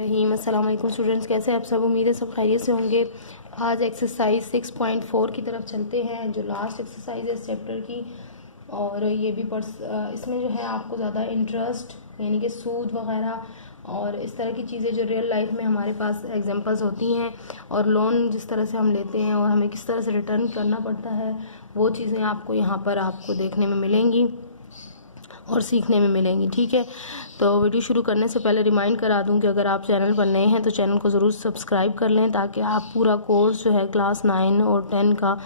रहीम। अस्सलाम वालेकुम स्टूडेंट्स, कैसे आप सब? उम्मीद है सब खैरियत से होंगे। आज एक्सरसाइज 6.4 की तरफ चलते हैं, जो लास्ट एक्सरसाइज है इस चैप्टर की। और ये भी इसमें जो है आपको ज़्यादा इंटरेस्ट यानी कि सूद वगैरह और इस तरह की चीज़ें जो रियल लाइफ में हमारे पास एग्जांपल्स होती हैं और लोन जिस तरह से हम लेते हैं और हमें किस तरह से रिटर्न करना पड़ता है, वो चीज़ें आपको यहाँ पर आपको देखने में मिलेंगी और सीखने में मिलेंगी। ठीक है, तो वीडियो शुरू करने से पहले रिमाइंड करा दूं कि अगर आप चैनल पर नए हैं तो चैनल को ज़रूर सब्सक्राइब कर लें, ताकि आप पूरा कोर्स जो है क्लास 9 और 10 का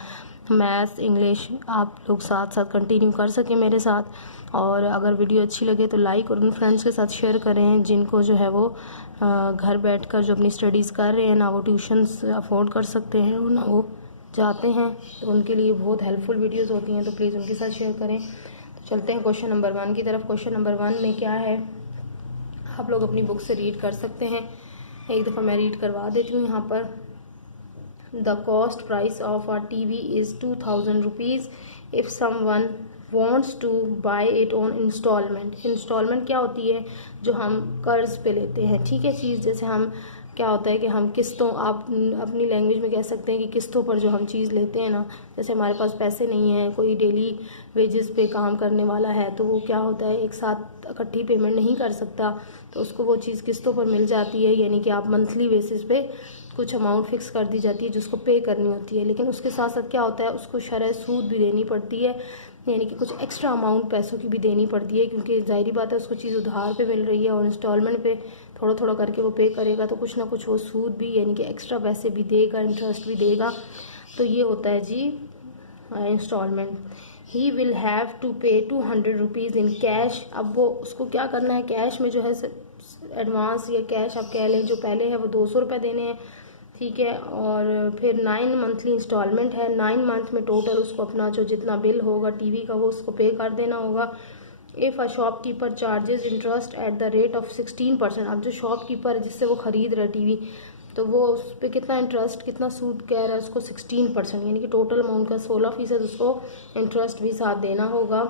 मैथ्स इंग्लिश आप लोग साथ साथ कंटिन्यू कर सकें मेरे साथ। और अगर वीडियो अच्छी लगे तो लाइक और उन फ्रेंड्स के साथ शेयर करें जिनको जो है वो घर बैठकर जो अपनी स्टडीज़ कर रहे हैं, ना वो ट्यूशन्स अफोर्ड कर सकते हैं और ना वो जाते हैं, तो उनके लिए बहुत हेल्पफुल वीडियोज़ होती हैं, तो प्लीज़ उनके साथ शेयर करें। तो चलते हैं क्वेश्चन नंबर 1 की तरफ। क्वेश्चन नंबर 1 में क्या है, आप लोग अपनी बुक से रीड कर सकते हैं। एक दफ़ा मैं रीड करवा देती हूँ यहाँ पर। The cost price of a TV is 2000 rupees if someone wants to buy it on instalment. Instalment क्या होती है? जो हम कर्ज पे लेते हैं, ठीक है, चीज़। जैसे हम क्या होता है कि हम किस्तों, आप अपनी लैंग्वेज में कह सकते हैं कि किस्तों पर जो हम चीज़ लेते हैं ना, जैसे हमारे पास पैसे नहीं हैं, कोई डेली वेजेस पे काम करने वाला है, तो वो क्या होता है, एक साथ इकट्ठी पेमेंट नहीं कर सकता, तो उसको वो चीज़ किस्तों पर मिल जाती है। यानी कि आप मंथली बेसिस पे कुछ अमाउंट फिक्स कर दी जाती है जिसको पे करनी होती है, लेकिन उसके साथ साथ क्या होता है, उसको शरह सूद भी देनी पड़ती है, यानी कि कुछ एक्स्ट्रा अमाउंट पैसों की भी देनी पड़ती है, क्योंकि जाहिर बात है उसको चीज़ उधार पे मिल रही है और इंस्टॉलमेंट पे थोड़ा थोड़ा करके वो पे करेगा, तो कुछ ना कुछ वो सूद भी यानी कि एक्स्ट्रा पैसे भी देगा, इंटरेस्ट भी देगा। तो ये होता है जी installment. He will have to pay 200 rupees in cash. अब वो उसको क्या करना है, कैश में जो है एडवांस या कैश आप कह लें, जो पहले है वो 200 रुपये देने हैं, ठीक है। और फिर 9 मंथली इंस्टॉलमेंट है, 9 मंथ में टोटल उसको अपना जो जितना बिल होगा टीवी का वो उसको पे कर देना होगा। If a shopkeeper charges interest at the rate of 16%। अब जो शॉपकीपर है जिससे वो ख़रीद रहा है टीवी, तो वो उस पर कितना इंटरेस्ट, कितना सूद कह रहा है उसको, 16%, यानी कि टोटल अमाउंट का 16% उसको इंटरेस्ट भी साथ देना होगा,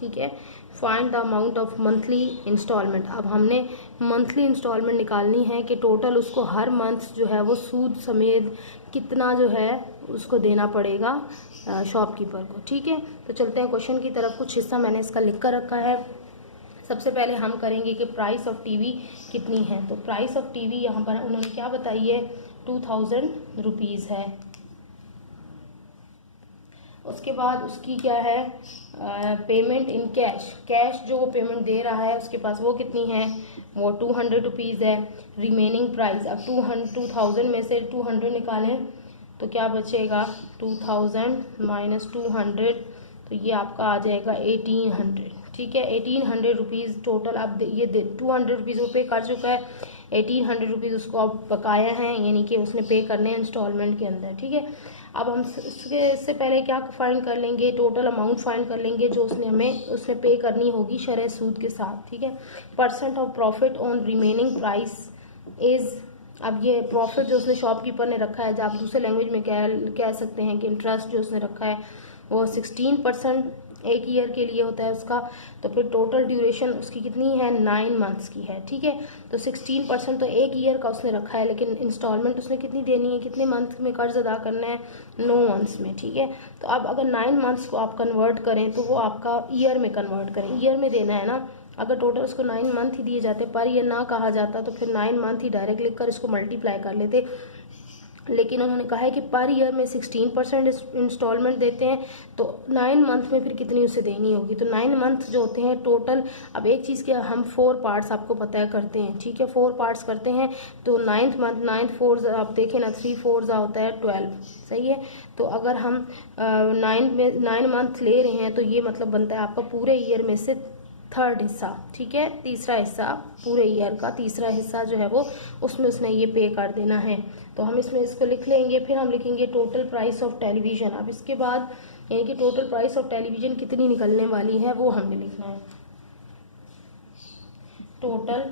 ठीक है। Find the amount of monthly instalment. अब हमने मंथली इंस्टॉलमेंट निकालनी है कि टोटल उसको हर मंथ जो है वो सूद समेत कितना जो है उसको देना पड़ेगा शॉपकीपर को, ठीक है। तो चलते हैं क्वेश्चन की तरफ। कुछ हिस्सा मैंने इसका लिख कर रखा है। सबसे पहले हम करेंगे कि प्राइस ऑफ टीवी कितनी है। तो प्राइस ऑफ टीवी यहाँ पर उन्होंने क्या बताई है, 2000 रुपीज़ है। उसके बाद उसकी क्या है, पेमेंट इन कैश। कैश जो वो पेमेंट दे रहा है उसके पास वो कितनी है, वो 200 रुपीज़ है। रिमेनिंग प्राइस, अब 2000 में से 200 निकालें तो क्या बचेगा, 2000 माइनस 200, तो ये आपका आ जाएगा 1800, ठीक है। 1800 रुपीज़ टोटल। अब ये 200 रुपीज़ वो पे कर चुका है, 1800 रुपीज़ उसको अब बकाया हैं, यानी कि उसने पे करने हैं इंस्टॉलमेंट के अंदर, ठीक है। अब हम इससे पहले क्या फाइंड कर लेंगे, टोटल अमाउंट फाइंड कर लेंगे जो उसने पे करनी होगी शरह सूद के साथ, ठीक है। Percent of profit on remaining price is, अब ये प्रॉफिट जो उसने शॉपकीपर ने रखा है, जो आप दूसरे लैंग्वेज में कह सकते हैं कि इंटरेस्ट जो उसने रखा है वो 16% एक ईयर के लिए होता है उसका। तो फिर टोटल ड्यूरेशन उसकी कितनी है, 9 मंथ्स की है, ठीक है। तो 16% तो एक ईयर का उसने रखा है, लेकिन इंस्टॉलमेंट उसने कितनी देनी है, कितने मंथ में कर्ज अदा करना है, 9 मंथ्स में, ठीक है। तो अब अगर 9 मंथ्स को आप कन्वर्ट करें तो वो आपका ईयर में कन्वर्ट करें, ईयर में देना है ना। अगर टोटल उसको 9 मंथ ही दिए जाते, पर ईयर ना कहा जाता, तो फिर 9 मंथ ही डायरेक्ट लिख कर इसको मल्टीप्लाई कर लेते, लेकिन उन्होंने कहा है कि पर ईयर में 16% इंस्टॉलमेंट देते हैं, तो 9 मंथ में फिर कितनी उसे देनी होगी। तो 9 मंथ जो होते हैं टोटल, अब एक चीज़ के हम 4 पार्ट्स आपको पता है करते हैं, ठीक है, 4 पार्ट्स करते हैं। तो 9th मंथ 9 4 आप देखें ना, 3 4 होता है 12, सही है। तो अगर हम 9 मंथ ले रहे हैं तो ये मतलब बनता है आपका पूरे ईयर में से थर्ड हिस्सा, ठीक है, तीसरा हिस्सा, पूरे ईयर का तीसरा हिस्सा जो है वो उसमें उसने ये पे कर देना है। तो हम इसमें इसको लिख लेंगे। फिर हम लिखेंगे टोटल प्राइस ऑफ टेलीविज़न। अब इसके बाद यानी कि टोटल प्राइस ऑफ टेलीविज़न कितनी निकलने वाली है वो हमने लिखना है। Total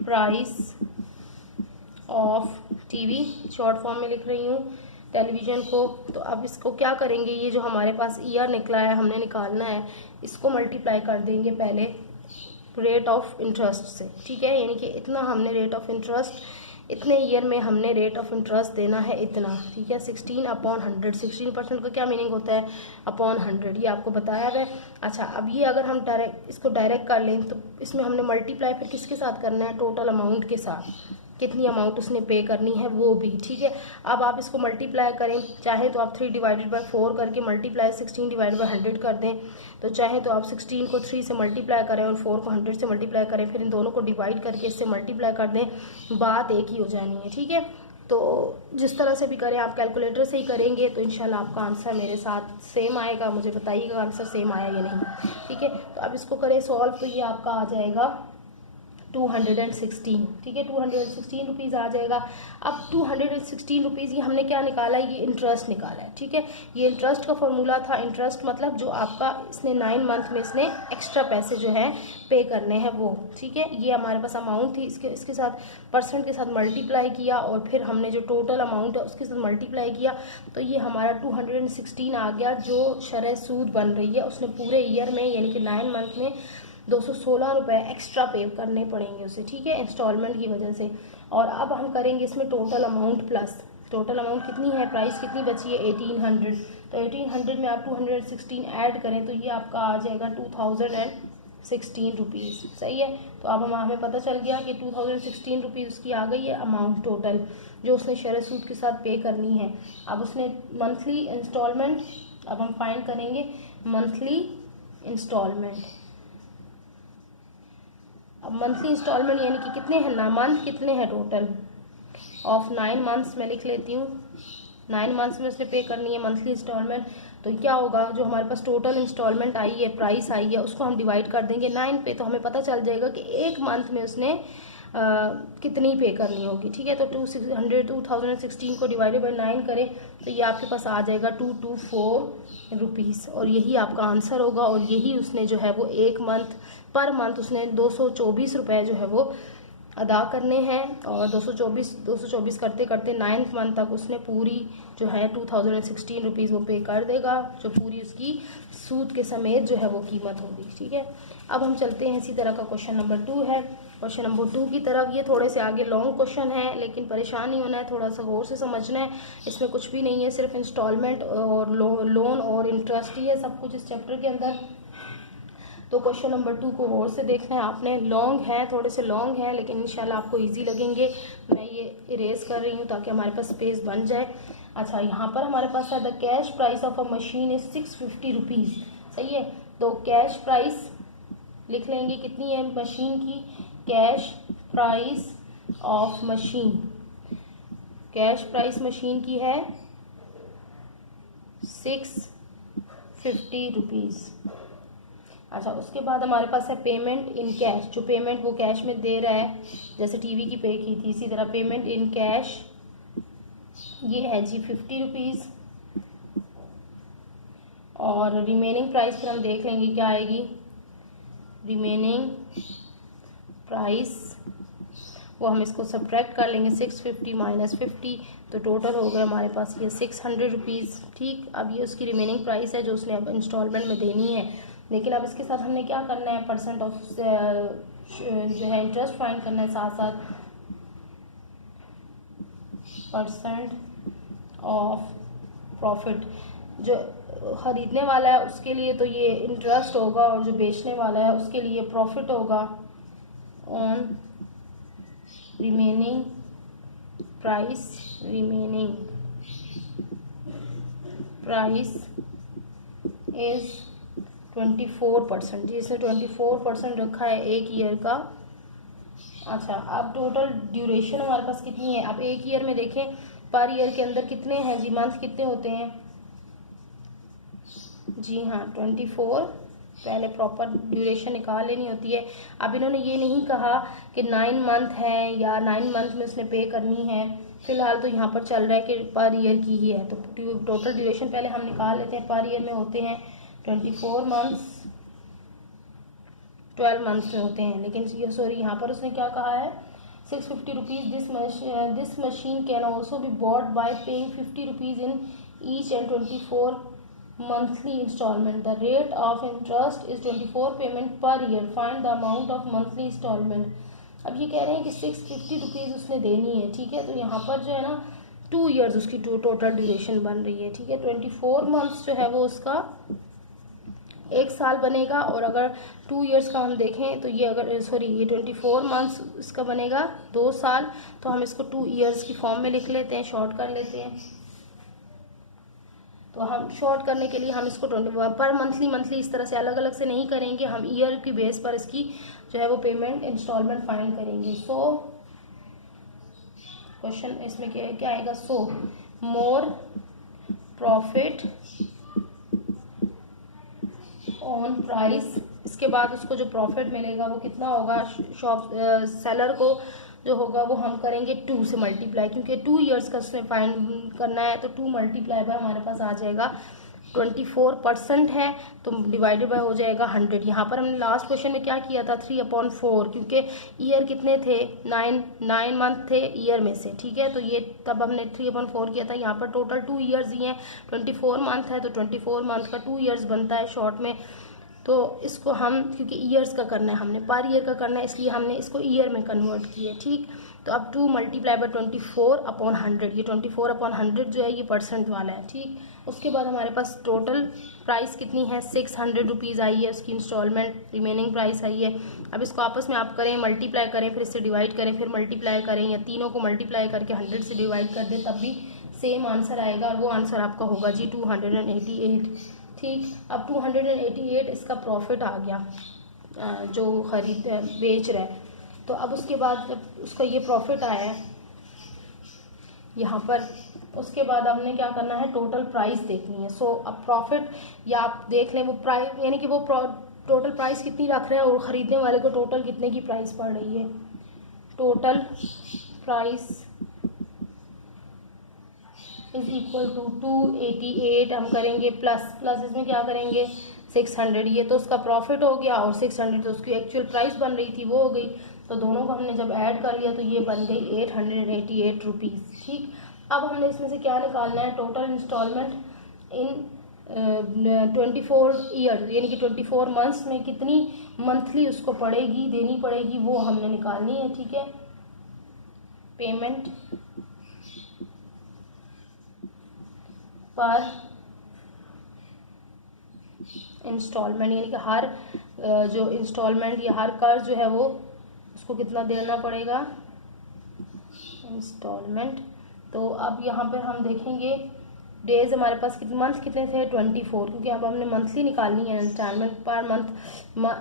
price of TV, short form में लिख रही हूँ टेलीविज़न को। तो अब इसको क्या करेंगे, ये जो हमारे पास ईयर निकला है हमने निकालना है, इसको मल्टीप्लाई कर देंगे पहले रेट ऑफ इंटरेस्ट से, ठीक है, यानी कि इतना हमने रेट ऑफ इंटरेस्ट, इतने ईयर में हमने रेट ऑफ इंटरेस्ट देना है इतना, ठीक है। 16/100, 16% का क्या मीनिंग होता है, अपॉन 100, ये आपको बताया है। अच्छा, अब ये अगर हम इसको डायरेक्ट कर लें तो इसमें हमने मल्टीप्लाई फिर किसके साथ करना है, टोटल अमाउंट के साथ, कितनी अमाउंट उसने पे करनी है वो भी, ठीक है। अब आप इसको मल्टीप्लाई करें, चाहे तो आप 3/4 करके मल्टीप्लाई 16/100 कर दें, तो चाहे तो आप 16 को 3 से मल्टीप्लाई करें और 4 को 100 से मल्टीप्लाई करें, फिर इन दोनों को डिवाइड करके इससे मल्टीप्लाई कर दें, बात एक ही हो जानी है, ठीक है। तो जिस तरह से भी करें, आप कैलकुलेटर से ही करेंगे तो इंशाल्लाह आपका आंसर मेरे साथ सेम आएगा। मुझे बताइएगा आंसर सेम आया या नहीं, ठीक है। तो अब इसको करें सॉल्व, तो ये आपका आ जाएगा 216, ठीक है, 216 रुपीज़ आ जाएगा। अब 216 रुपीज़ ये हमने क्या निकाला है, ये इंटरेस्ट निकाला है, ठीक है। ये इंटरेस्ट का फॉर्मूला था, इंटरेस्ट मतलब जो आपका इसने 9 मंथ में इसने एक्स्ट्रा पैसे जो है पे करने हैं वो, ठीक है। ये हमारे पास अमाउंट थी, इसके साथ परसेंट के साथ मल्टीप्लाई किया और फिर हमने जो टोटल अमाउंट है उसके साथ मल्टीप्लाई किया, तो ये हमारा 216 आ गया, जो शरह सूद बन रही है उसने पूरे ईयर में यानी कि 9 मंथ में 216 रुपये एक्स्ट्रा पे करने पड़ेंगे उसे, ठीक है, इंस्टॉलमेंट की वजह से। और अब हम करेंगे इसमें total amount plus, total amount कितनी है, प्राइस कितनी बची है 1800, तो 1800 में आप 216 ऐड करें तो ये आपका आ जाएगा 2016 रुपीज़, सही है। तो अब हमें पता चल गया कि 2016 रुपीज़ उसकी आ गई है अमाउंट टोटल, जो उसने शरह सूद के साथ पे करनी है। अब उसने मंथली इंस्टॉलमेंट, अब हम फाइंड करेंगे मंथली इंस्टॉलमेंट। अब मंथली इंस्टॉलमेंट यानी कि कितने हैं ना, मंथ कितने हैं टोटल ऑफ 9 मंथ्स, मैं लिख लेती हूँ 9 मंथ्स में उसने पे करनी है मंथली इंस्टॉलमेंट। तो क्या होगा, जो हमारे पास टोटल इंस्टॉलमेंट आई है, प्राइस आई है, उसको हम डिवाइड कर देंगे 9 पे, तो हमें पता चल जाएगा कि एक मंथ में उसने कितनी पे करनी होगी, ठीक है। तो 2016 को डिवाइडेड बाई 9 करें तो ये आपके पास आ जाएगा 224 रुपीज़, और यही आपका आंसर होगा। और यही उसने जो है वो एक मंथ पर मंथ उसने 224 रुपये जो है वो अदा करने हैं, और 224 करते करते 9th मंथ तक उसने पूरी जो है 2016 रुपीज़ वो पे कर देगा, जो पूरी उसकी सूद के समेत जो है वो कीमत होगी, ठीक है। अब हम चलते हैं इसी तरह का क्वेश्चन नंबर 2 है, क्वेश्चन नंबर 2 की तरफ। ये थोड़े से आगे लॉन्ग क्वेश्चन है, लेकिन परेशान नहीं होना है, थोड़ा सा गौर से समझना है। इसमें कुछ भी नहीं है, सिर्फ इंस्टॉलमेंट और लोन और इंटरेस्ट ही है सब कुछ इस चैप्टर के अंदर। तो क्वेश्चन नंबर 2 को गौर से देखना है आपने, लॉन्ग है, थोड़े से लॉन्ग है, लेकिन इंशाल्लाह आपको इजी लगेंगे। मैं ये इरेज कर रही हूँ ताकि हमारे पास स्पेस बन जाए। अच्छा, यहाँ पर हमारे पास है the cash price of a machine is 650 rupees, सही है। तो कैश प्राइस लिख लेंगे, कितनी है मशीन की, cash price of machine, cash price machine की है 650 रुपीज़। अच्छा, उसके बाद हमारे पास है पेमेंट इन कैश, जो पेमेंट वो कैश में दे रहा है, जैसे टीवी की पे की थी, इसी तरह पेमेंट इन कैश ये है जी 50 रुपीज़। और रिमेनिंग प्राइस फिर हम देख लेंगे क्या आएगी, रिमेनिंग प्राइस वो हम इसको सब्ट्रैक्ट कर लेंगे, 650 माइनस 50, तो टोटल हो गया हमारे पास ये 600 रुपीज़, ठीक। अब ये उसकी रिमेनिंग प्राइस है जो उसने अब इंस्टॉलमेंट में देनी है। लेकिन अब इसके साथ हमने क्या करना है, परसेंट ऑफ जो है इंटरेस्ट फाइंड करना है, साथ साथ परसेंट ऑफ प्रॉफिट। जो ख़रीदने वाला है उसके लिए तो ये इंटरेस्ट होगा, और जो बेचने वाला है उसके लिए प्रॉफिट होगा on remaining price, remaining price is 24%, जिसने 24% रखा है एक ईयर का। अच्छा, अब टोटल ड्यूरेशन हमारे पास कितनी है, अब एक ईयर में देखें पर ईयर के अंदर कितने हैं जी, मंथ कितने होते हैं जी, हाँ 24, पहले प्रॉपर ड्यूरेशन निकाल लेनी होती है। अब इन्होंने ये नहीं कहा कि 9 मंथ है या 9 मंथ में उसने पे करनी है, फिलहाल तो यहाँ पर चल रहा है कि पर ईयर की ही है, तो टोटल ड्यूरेशन पहले हम निकाल लेते हैं। पर ईयर में होते हैं 24 मंथ्स, 12 मंथ्स में होते हैं, लेकिन ये सॉरी यहाँ पर उसने क्या कहा है 650 rupees. This machine can also be bought by paying 50 rupees in each and 24 monthly installment. The rate of interest is 24 payment per year. Find the amount of monthly installment. अब ये कह रहे हैं कि 650 रुपीज़ उसने देनी है, ठीक है। तो यहाँ पर जो है ना 2 ईयर्स उसकी टोटल ड्यूरेशन बन रही है, ठीक है। 24 मंथ्स जो है वो उसका 1 साल बनेगा, और अगर 2 ईयर्स का हम देखें तो ये अगर सॉरी ये 24 मंथ्स इसका बनेगा 2 साल, तो हम इसको 2 ईयर्स की फॉर्म में लिख लेते हैं, शॉर्ट कर लेते हैं। तो हम शॉर्ट करने के लिए हम इसको पर मंथली इस तरह से अलग अलग से नहीं करेंगे, हम ईयर की बेस पर इसकी जो है वो पेमेंट इंस्टॉलमेंट फाइंड करेंगे। सो क्वेश्चन इसमें क्या आएगा, सो मोर प्रॉफिट ऑन प्राइस। इसके बाद उसको जो प्रॉफिट मिलेगा वो कितना होगा, शॉप सेलर को जो होगा वो हम करेंगे 2 से मल्टीप्लाई, क्योंकि 2 ईयर्स का उसने फाइंड करना है, तो 2 मल्टीप्लाई बाय हमारे पास आ जाएगा 24% है, तो डिवाइडेड बाय हो जाएगा 100। यहाँ पर हमने लास्ट क्वेश्चन में क्या किया था, 3/4, क्योंकि ईयर कितने थे, 9 मंथ थे ईयर में से, ठीक है। तो ये तब हमने 3/4 किया था। यहाँ पर टोटल 2 ईयर्स ही हैं, 24 मंथ है, तो 24 मंथ का 2 ईयर्स बनता है शॉर्ट में। तो इसको हम क्योंकि ईयर्स का करना है, हमने पर ईयर का करना है, इसलिए हमने इसको ईयर में कन्वर्ट किया, ठीक। तो अब 2 मल्टीप्लाई बाय 24/100, ये 24/100 जो है ये परसेंट वाला है, ठीक। उसके बाद हमारे पास टोटल प्राइस कितनी है, 600 रुपीज़ आई है उसकी इंस्टॉलमेंट, रिमेनिंग प्राइस आई है। अब इसको आपस में आप करें, मल्टीप्लाई करें, फिर इससे डिवाइड करें, फिर मल्टीप्लाई करें, या तीनों को मल्टीप्लाई करके 100 से डिवाइड कर दें, तब भी सेम आंसर आएगा, और वो आंसर आपका होगा जी 288, ठीक। अब 288 इसका प्रॉफिट आ गया जो खरीद बेच रहा है। तो अब उसके बाद जब उसका ये प्रॉफिट आया है यहाँ पर, उसके बाद हमने क्या करना है, टोटल प्राइस देखनी है। सो अब प्रॉफिट, या आप देख लें वो प्राइस, यानी कि वो टोटल प्राइस कितनी रख रहे हैं और ख़रीदने वाले को टोटल कितने की प्राइस पड़ रही है। Total price is equal to 288, हम करेंगे प्लस इसमें क्या करेंगे 600, ये तो उसका प्रॉफिट हो गया, और 600 तो उसकी एक्चुअल प्राइस बन रही थी वो हो गई। तो दोनों को हमने जब ऐड कर लिया तो ये बन गई 888 रुपीज़, ठीक। अब हमने इसमें से क्या निकालना है, टोटल इंस्टॉलमेंट इन 24 ईयर, यानी कि 24 मंथ्स में कितनी मंथली उसको पड़ेगी, देनी पड़ेगी, वो हमने निकालनी है, ठीक है। पेमेंट पर इंस्टॉलमेंट, यानी कि हर जो इंस्टॉलमेंट या हर कर्ज जो है वो उसको कितना देना पड़ेगा, इंस्टॉलमेंट। तो अब यहाँ पर हम देखेंगे डेज हमारे पास कितने, मंथ कितने थे 24, क्योंकि अब हमने मंथली निकालनी है। इंस्टॉलमेंट पर मंथ,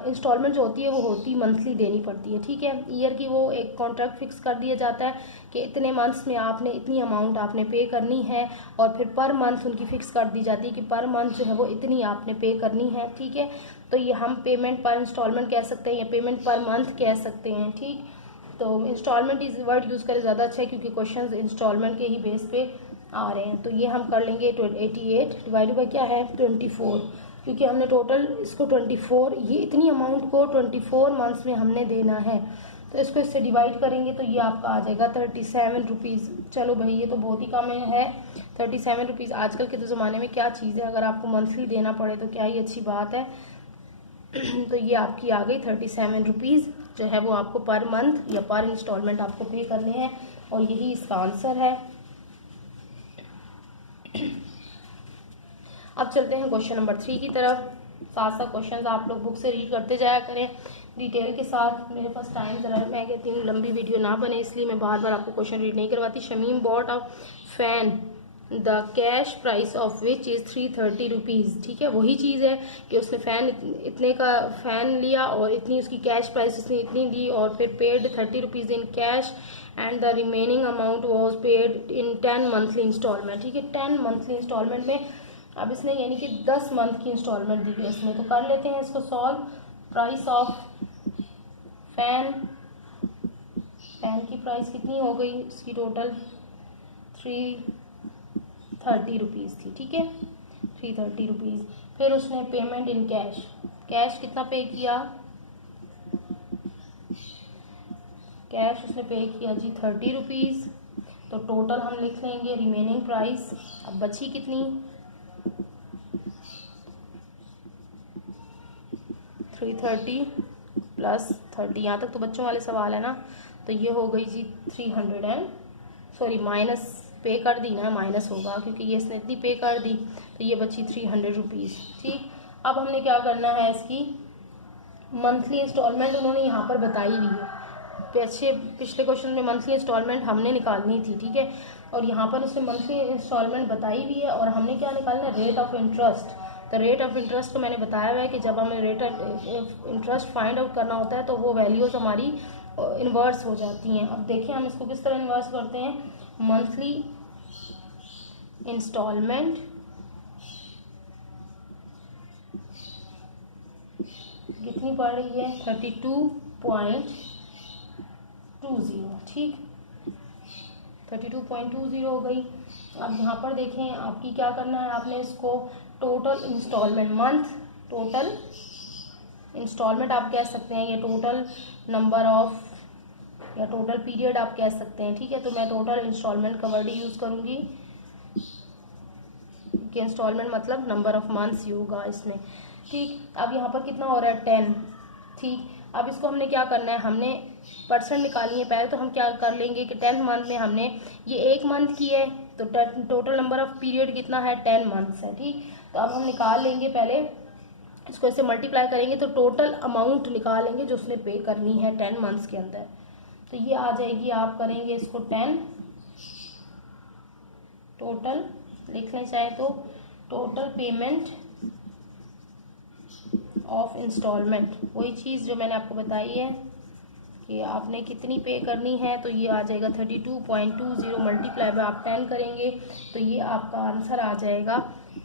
इंस्टॉलमेंट जो होती है वो होती मंथली देनी पड़ती है, ठीक है। ईयर की वो एक कॉन्ट्रैक्ट फिक्स कर दिया जाता है कि इतने मंथ्स में आपने इतनी अमाउंट आपने पे करनी है, और फिर पर मंथ उनकी फिक्स कर दी जाती है कि पर मंथ जो है वो इतनी आपने पे करनी है, ठीक है। तो ये हम पेमेंट पर इंस्टॉलमेंट कह सकते हैं या पेमेंट पर मंथ कह सकते हैं, ठीक। तो इंस्टॉलमेंट इस वर्ड यूज़ करें ज़्यादा अच्छा है, क्योंकि क्वेश्चन इंस्टॉलमेंट के ही बेस पे आ रहे हैं। तो ये हम कर लेंगे 88 डिवाइडेड बाय क्या है 24, क्योंकि हमने टोटल इसको 24, ये इतनी अमाउंट को 24 मंथ्स में हमने देना है, तो इसको इससे डिवाइड करेंगे तो ये आपका आ जाएगा 37 रुपीज़। चलो भाई ये तो बहुत ही कम है 37 रुपीज़। आजकल के तो ज़माने में क्या चीज़ है, अगर आपको मंथली देना पड़े तो क्या ही अच्छी बात है। तो ये आपकी आ गई 37 रुपीज़, जो है वो आपको पर मंथ या पर इंस्टॉलमेंट आपको पे करने हैं, और यही इसका आंसर है। अब चलते हैं क्वेश्चन नंबर 3 की तरफ। साथ साथ क्वेश्चंस आप लोग बुक से रीड करते जाया करें डिटेल के साथ। मेरे पास टाइम ज़रा, मैं कहती हूँ लंबी वीडियो ना बने, इसलिए मैं बार बार आपको क्वेश्चन रीड नहीं करवाती। Shamim bought a fan the cash price of which is 330 rupees, ठीक है। वही चीज़ है कि उसने फ़ैन इतने का फ़ैन लिया और इतनी उसकी कैश प्राइस उसने इतनी दी, और फिर paid 30 rupees in cash, and the remaining amount was paid in 10 monthly instalment, ठीक है। 10 मंथली इंस्टॉलमेंट में अब इसने यानी कि 10 मंथ की इंस्टॉलमेंट दी है इसमें। तो कर लेते हैं इसको सॉल्व। प्राइस ऑफ फैन की प्राइस कितनी हो गई, इसकी टोटल 330 रुपीज़ थी, ठीक है, 330 रुपीज़। फिर उसने पेमेंट इन कैश कितना पे किया, कैश उसने पे किया जी 30 रुपीज़। तो टोटल हम लिख लेंगे रिमेनिंग प्राइस। अब बची कितनी, 330 प्लस 30, यहाँ तक तो बच्चों वाले सवाल है ना। तो ये हो गई जी 300 एंड सॉरी माइनस पे कर दी ना, माइनस होगा क्योंकि ये इसने इतनी पे कर दी, तो ये बची 300 रुपीज़। ठीक, अब हमने क्या करना है, इसकी मंथली इंस्टॉलमेंट उन्होंने यहाँ पर बताई हुई है। पिछले क्वेश्चन में मंथली इंस्टॉलमेंट हमने निकालनी थी, ठीक है, और यहाँ पर उसने मंथली इंस्टॉलमेंट बताई हुई है और हमने क्या निकालना है, रेट ऑफ इंटरेस्ट। तो रेट ऑफ इंटरेस्ट को मैंने बताया हुआ है कि जब हमें rate of interest find out करना होता है तो वो वैल्यूज़ हमारी इन्वर्स हो जाती हैं। अब देखिए हम इसको किस तरह इन्वर्स करते हैं, मंथली इंस्टॉलमेंट कितनी पड़ रही है, 32.20, ठीक, 32.20 हो गई। अब यहाँ पर देखें आपकी क्या करना है, आपने इसको total instalment, month total instalment आप कह सकते हैं, या टोटल नंबर ऑफ या टोटल पीरियड आप कह सकते हैं, ठीक है। तो मैं टोटल इंस्टॉलमेंट का वर्ड यूज़ करूँगी कि इंस्टॉलमेंट मतलब नंबर ऑफ मंथ्स ही होगा इसमें, ठीक। अब यहाँ पर कितना हो रहा है, 10, ठीक। अब इसको हमने क्या करना है, हमने परसेंट निकालनी है। पहले तो हम क्या कर लेंगे कि 10th मंथ में हमने ये 1 मंथ की है, तो टोटल नंबर ऑफ पीरियड कितना है, 10 मंथ्स है, ठीक। तो अब हम निकाल लेंगे, पहले इसको ऐसे मल्टीप्लाई करेंगे तो टोटल अमाउंट निकालेंगे जो उसने पे करनी है 10 मंथ्स के अंदर। तो ये आ जाएगी, आप करेंगे इसको 10 टोटल लिख लें चाहे तो, टोटल पेमेंट ऑफ इंस्टॉलमेंट, वही चीज़ जो मैंने आपको बताई है कि आपने कितनी पे करनी है। तो ये आ जाएगा 32.20 मल्टीप्लाई बाय आप 10 करेंगे तो ये आपका आंसर आ जाएगा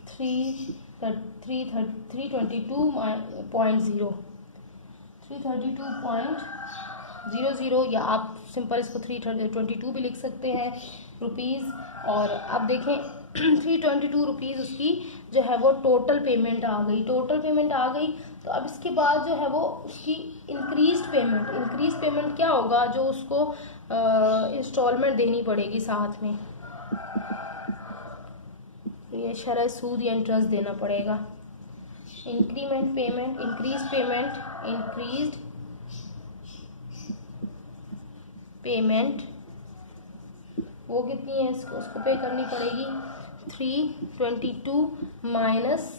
332.00, या आप सिंपल इसको 322 भी लिख सकते हैं रुपीज़। और अब देखें 322 रुपीज़ उसकी जो है वो टोटल पेमेंट आ गई, टोटल पेमेंट आ गई। तो अब इसके बाद जो है वो उसकी इंक्रीज पेमेंट क्या होगा, जो उसको इंस्टॉलमेंट देनी पड़ेगी साथ में, ये शरह सूद या इंटरेस्ट देना पड़ेगा। इंक्रीमेंट पेमेंट, इंक्रीज पेमेंट वो कितनी है, उसको पे करनी पड़ेगी 322 माइनस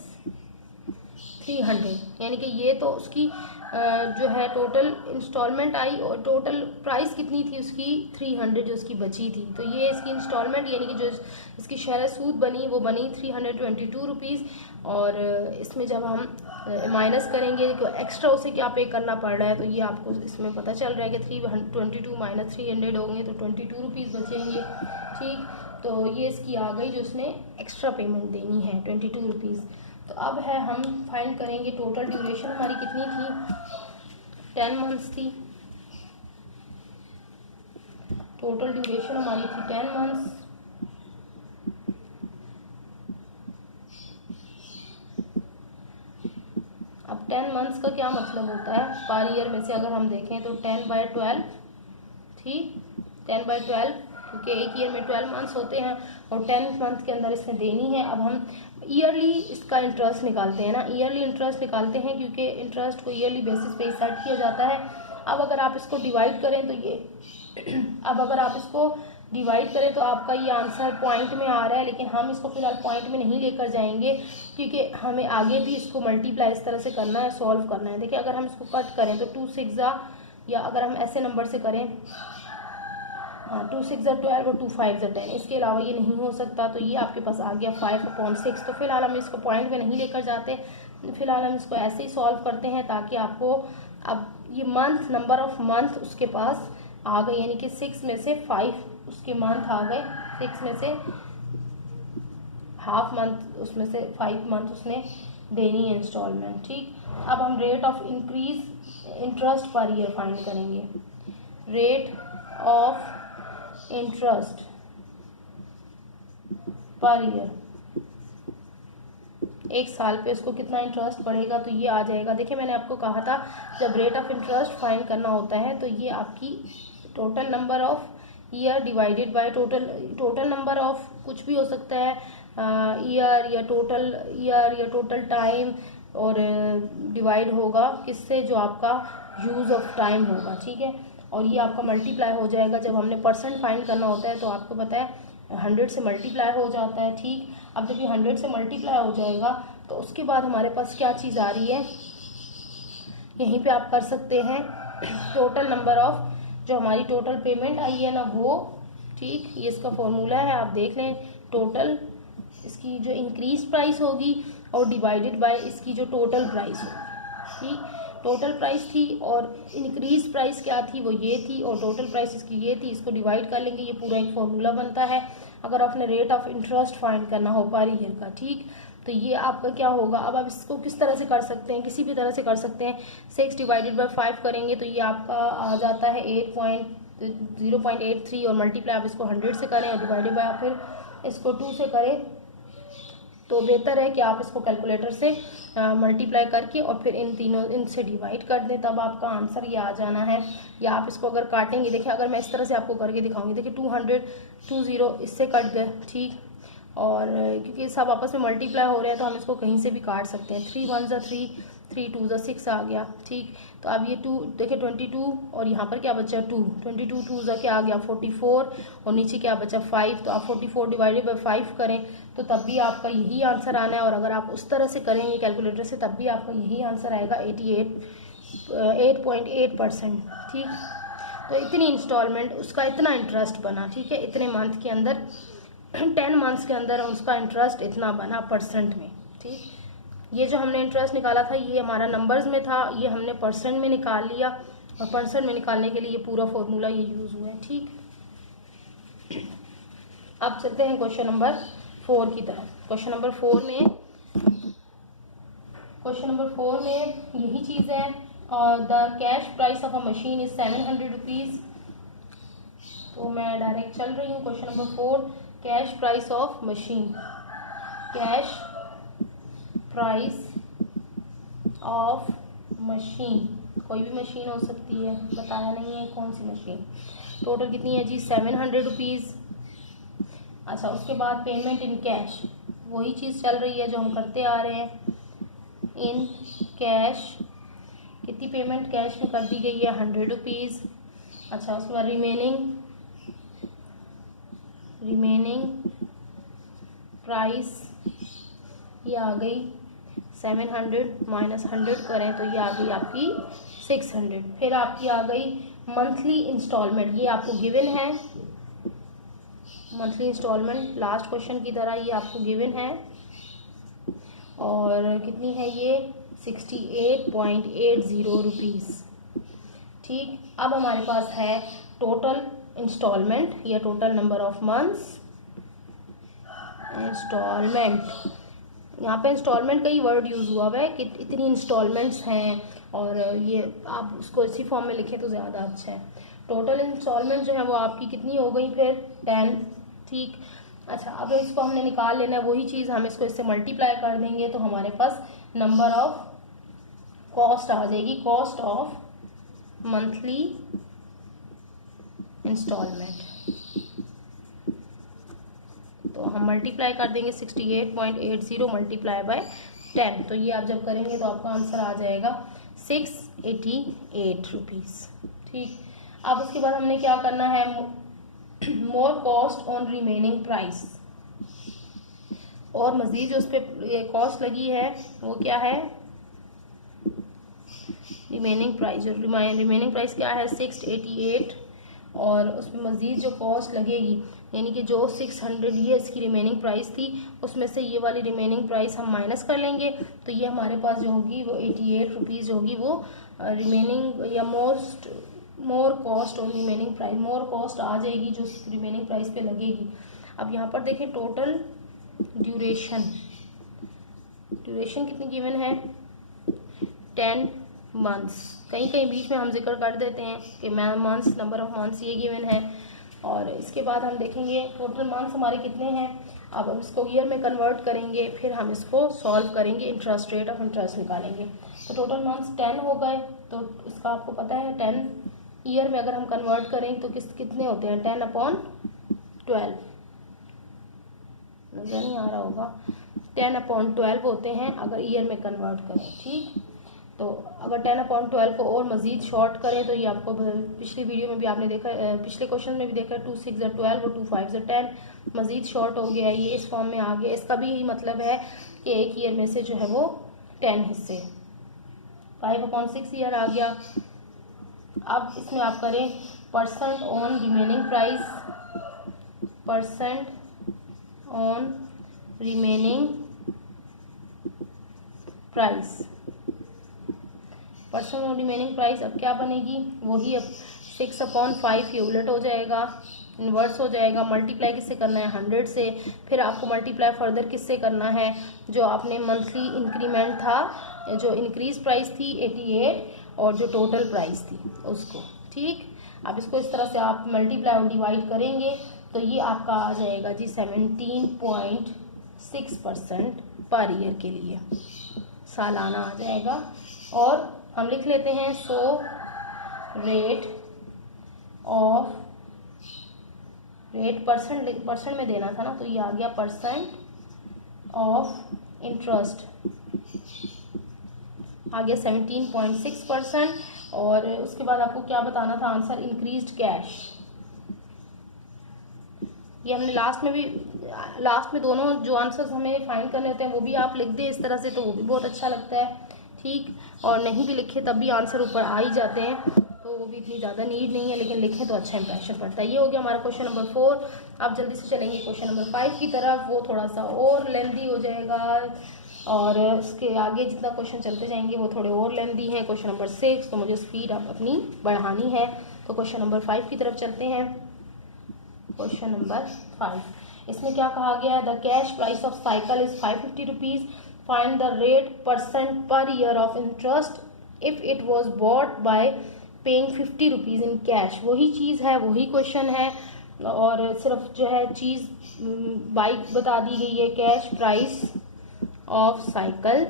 300, यानी कि ये तो उसकी जो है टोटल इंस्टॉलमेंट आई और टोटल प्राइस कितनी थी उसकी 300 जो उसकी बची थी। तो ये इसकी इंस्टॉलमेंट यानी कि जो इसकी शरह सूद बनी वो बनी 322 रुपीज़। और इसमें जब हम माइनस करेंगे कि एक्स्ट्रा उसे क्या पे करना पड़ रहा है, तो ये आपको इसमें पता चल रहा है कि 322 माइनस 300 होंगे तो 22 रुपीज़ बचेंगे, ठीक। तो ये इसकी आ गई जो उसने एक्स्ट्रा पेमेंट देनी है 22 रुपीज़। तो अब है हम फाइंड करेंगे टोटल ड्यूरेशन हमारी कितनी थी, 10 मंथ्स थी, टोटल ड्यूरेशन हमारी थी 10 मंथ्स। अब 10 मंथ्स का क्या मतलब होता है, पर ईयर में से अगर हम देखें तो 10/12 थी, 10/12 क्योंकि एक ईयर में 12 मंथ्स होते हैं और 10 मंथ के अंदर इसने देनी है। अब हम ईयरली इसका इंटरेस्ट निकालते हैं ना, ईयरली इंटरेस्ट निकालते हैं क्योंकि इंटरेस्ट को ईयरली बेसिस पे सेट किया जाता है। अब अगर आप इसको डिवाइड करें तो ये अब अगर आप इसको डिवाइड करें तो आपका ये आंसर पॉइंट में आ रहा है, लेकिन हम इसको फिलहाल पॉइंट में नहीं लेकर जाएंगे क्योंकि हमें आगे भी इसको मल्टीप्लाई इस तरह से करना है, सॉल्व करना है। देखिए अगर हम इसको कट करें तो 2 6 या अगर हम ऐसे नंबर से करें, हाँ 2 6 12 और 2 5 10, इसके अलावा ये नहीं हो सकता। तो ये आपके पास आ गया 5/6। तो फिलहाल हम इसको पॉइंट में नहीं लेकर जाते, फिलहाल हम इसको ऐसे ही सॉल्व करते हैं ताकि आपको अब ये मंथ, नंबर ऑफ मंथ उसके पास आ गए, यानी कि 6 में से 5 उसके मंथ आ गए, 6 में से हाफ मंथ, उसमें से 5 मंथ उसने देनी है इंस्टॉलमेंट, ठीक। अब हम rate of increase interest per year find करेंगे, rate of interest per year, एक साल पे उसको कितना इंटरेस्ट पड़ेगा। तो ये आ जाएगा, देखिए मैंने आपको कहा था जब रेट ऑफ इंटरेस्ट फाइंड करना होता है तो ये आपकी total number of year divided by total number of कुछ भी हो सकता है, ईयर या टोटल टाइम और डिवाइड होगा किससे, जो आपका यूज़ ऑफ टाइम होगा, ठीक है। और ये आपका मल्टीप्लाई हो जाएगा, जब हमने परसेंट फाइंड करना होता है तो आपको पता है 100 से मल्टीप्लाई हो जाता है, ठीक। अब जब ये 100 से मल्टीप्लाई हो जाएगा तो उसके बाद हमारे पास क्या चीज़ आ रही है, यहीं पे आप कर सकते हैं टोटल नंबर ऑफ, जो हमारी टोटल पेमेंट आई है ना वो, ठीक। ये इसका फॉर्मूला है, आप देख लें। टोटल इसकी जो इंक्रीज प्राइस होगी और डिवाइडेड बाय इसकी जो टोटल प्राइस होगी, ठीक। टोटल प्राइस थी और इंक्रीज प्राइस क्या थी, वो ये थी, और टोटल प्राइस इसकी ये थी। इसको डिवाइड कर लेंगे, ये पूरा एक फॉर्मूला बनता है अगर आपने रेट ऑफ इंटरेस्ट फाइंड करना हो पर ईयर का, ठीक। तो ये आपका क्या होगा, अब आप इसको किस तरह से कर सकते हैं, किसी भी तरह से कर सकते हैं। 6 डिवाइडेड बाय 5 करेंगे तो ये आपका आ जाता है 0.83, और मल्टीप्लाई आप इसको 100 से करें और डिवाइडेड बाय फिर इसको 2 से करें, तो बेहतर है कि आप इसको कैलकुलेटर से मल्टीप्लाई करके और फिर इनसे डिवाइड कर दें, तब आपका आंसर ये आ जाना है। या आप इसको अगर काटेंगे, देखिए अगर मैं इस तरह से आपको करके दिखाऊंगी, देखिए 200 इससे कट गए, ठीक। और क्योंकि सब आपस में मल्टीप्लाई हो रहे हैं तो हम इसको कहीं से भी काट सकते हैं। 3 1 3, 3 2 6 आ गया, ठीक। तो अब ये 2 देखिए 22, और यहाँ पर क्या बचा 2, 22 2 क्या आ गया 44, और नीचे क्या बचा 5। तो आप 44 डिवाइडेड बाई 5 करें तो तब भी आपका यही आंसर आना है, और अगर आप उस तरह से करेंगे कैलकुलेटर से तब भी आपका यही आंसर आएगा 8.8%, ठीक। तो इतनी इंस्टॉलमेंट, उसका इतना इंटरेस्ट बना, ठीक है, इतने मंथ के अंदर 10 मंथ्स के अंदर उसका इंटरेस्ट इतना बना परसेंट में, ठीक। ये जो हमने इंटरेस्ट निकाला था ये हमारा नंबर्स में था, ये हमने परसेंट में निकाल लिया, और परसेंट में निकालने के लिए ये पूरा फॉर्मूला ये यूज़ हुआ है, ठीक। अब चलते हैं क्वेश्चन नंबर 4 की तरफ। क्वेश्चन नंबर 4 में यही चीज़ है, the cash price of a machine is 700 rupees. तो मैं डायरेक्ट चल रही हूँ question number 4, cash price of machine. Cash price of machine, कोई भी मशीन हो सकती है, बताया नहीं है कौन सी मशीन। टोटल कितनी है जी 700 रुपीज़। अच्छा, उसके बाद पेमेंट इन कैश, वही चीज़ चल रही है जो हम करते आ रहे हैं। इन कैश कितनी पेमेंट कैश में कर दी गई है 100 रुपीज़। अच्छा, उसके बाद रिमेनिंग प्राइस ये आ गई 700 माइनस 100 करें तो ये आ गई आपकी 600। फिर आपकी आ गई मंथली इंस्टॉलमेंट, ये आपको गिवन है। मंथली इंस्टॉलमेंट लास्ट क्वेश्चन की तरह ये आपको गिवन है, और कितनी है ये 68.80 रुपीज़, ठीक। अब हमारे पास है टोटल इंस्टॉलमेंट या total number of months instalment. यहाँ पे इंस्टॉलमेंट का ही वर्ड यूज़ हुआ है कि इतनी इंस्टॉलमेंट्स हैं, और ये आप उसको इसी फॉर्म में लिखें तो ज़्यादा अच्छा है। टोटल इंस्टॉलमेंट जो है वो आपकी कितनी हो गई फिर 10, ठीक। अच्छा, अब इसको हमने निकाल लेना है, वही चीज़ हम इसको इससे मल्टीप्लाई कर देंगे तो हमारे पास नंबर ऑफ कॉस्ट आ जाएगी, कॉस्ट ऑफ मंथली इंस्टॉलमेंट। तो हम मल्टीप्लाई कर देंगे 68.80 मल्टीप्लाई बाय 10, तो ये आप जब करेंगे तो आपका आंसर आ जाएगा 688 रुपीज़, ठीक। अब उसके बाद हमने क्या करना है, more cost on remaining price, और मज़ीद जो उस पर ये कॉस्ट लगी है वो क्या है, रिमेनिंग प्राइस। जो रिमेनिंग प्राइस क्या है 688, और उसमें मज़ीद जो कॉस्ट लगेगी, यानी कि जो 600 ये इसकी रिमेनिंग प्राइस थी, उसमें से ये वाली रिमेनिंग प्राइस हम माइनस कर लेंगे, तो ये हमारे पास जो होगी वो 88 रुपीज़ जो होगी वो रिमेनिंग या मोर कॉस्ट और रिमेनिंग प्राइस, मोर कॉस्ट आ जाएगी जो रिमेनिंग प्राइस पे लगेगी। अब यहाँ पर देखें टोटल ड्यूरेशन कितनी गिवन है 10 मंथ्स। कहीं कहीं बीच में हम जिक्र कर देते हैं कि मंथ्स, नंबर ऑफ मंथ्स ये गिवन है, और इसके बाद हम देखेंगे टोटल मंथ्स हमारे कितने हैं। अब हम इसको ईयर में कन्वर्ट करेंगे, फिर हम इसको सॉल्व करेंगे, इंटरेस्ट रेट ऑफ इंटरेस्ट निकालेंगे। तो टोटल मंथ्स 10 हो गए, तो इसका आपको पता है 10 ईयर में अगर हम कन्वर्ट करें तो कितने होते हैं 10/12, नज़र नहीं आ रहा होगा, 10/12 होते हैं अगर ईयर में कन्वर्ट करें। ठीक, तो अगर 10/12 को और मज़ीद शॉर्ट करें तो ये आपको पिछली वीडियो में भी आपने देखा, पिछले क्वेश्चन में भी देखा, 2 6 12 और 2 5 10 मज़ीद शॉर्ट हो गया, ये इस फॉर्म में आ गया। इसका भी यही मतलब है कि एक ईयर में से जो है वो 10 हिस्से, 5/6 ईयर आ गया। अब इसमें आप करें percent on remaining price, percent on remaining price, percent on remaining price. अब क्या बनेगी, वही अब 6/5 ये उलट हो जाएगा, इन्वर्स हो जाएगा। मल्टीप्लाई किससे करना है, 100 से। फिर आपको मल्टीप्लाई फर्दर किससे करना है, जो आपने मंथली इंक्रीमेंट था, जो इंक्रीज प्राइस थी 88 और जो टोटल प्राइस थी उसको। ठीक, अब इसको इस तरह से आप मल्टीप्लाई और डिवाइड करेंगे तो ये आपका आ जाएगा जी 17.6% पर ईयर के लिए सालाना आ जाएगा। और हम लिख लेते हैं रेट ऑफ, रेट परसेंट में देना था ना, तो ये आ गया परसेंट ऑफ इंटरेस्ट आ गया 17.6%। और उसके बाद आपको क्या बताना था आंसर, इंक्रीज्ड कैश। ये हमने लास्ट में दोनों जो आंसर्स हमें फाइंड करने होते हैं वो भी आप लिख दें इस तरह से, तो वो भी बहुत अच्छा लगता है। ठीक, और नहीं भी लिखे तब भी आंसर ऊपर आ ही जाते हैं, तो वो भी इतनी ज़्यादा नीड नहीं है, लेकिन लिखें तो अच्छा इंप्रेशन पड़ता है। ये हो गया हमारा क्वेश्चन नंबर 4। अब जल्दी से चलेंगे क्वेश्चन नंबर 5 की तरफ। वो थोड़ा सा और लेंदी हो जाएगा और उसके आगे जितना क्वेश्चन चलते जाएंगे वो थोड़े और लेंदी हैं। क्वेश्चन नंबर 6, तो मुझे स्पीड आप अपनी बढ़ानी है। तो क्वेश्चन नंबर 5 की तरफ चलते हैं। क्वेश्चन नंबर 5, इसमें क्या कहा गया है, the cash price of cycle is 550 rupees, find the rate percent per year of interest if it was bought by paying 50 rupees in cash. वही चीज़ है, वही क्वेश्चन है, और सिर्फ जो है चीज़ बाइक बता दी गई है। कैश प्राइस ऑफ साइकिल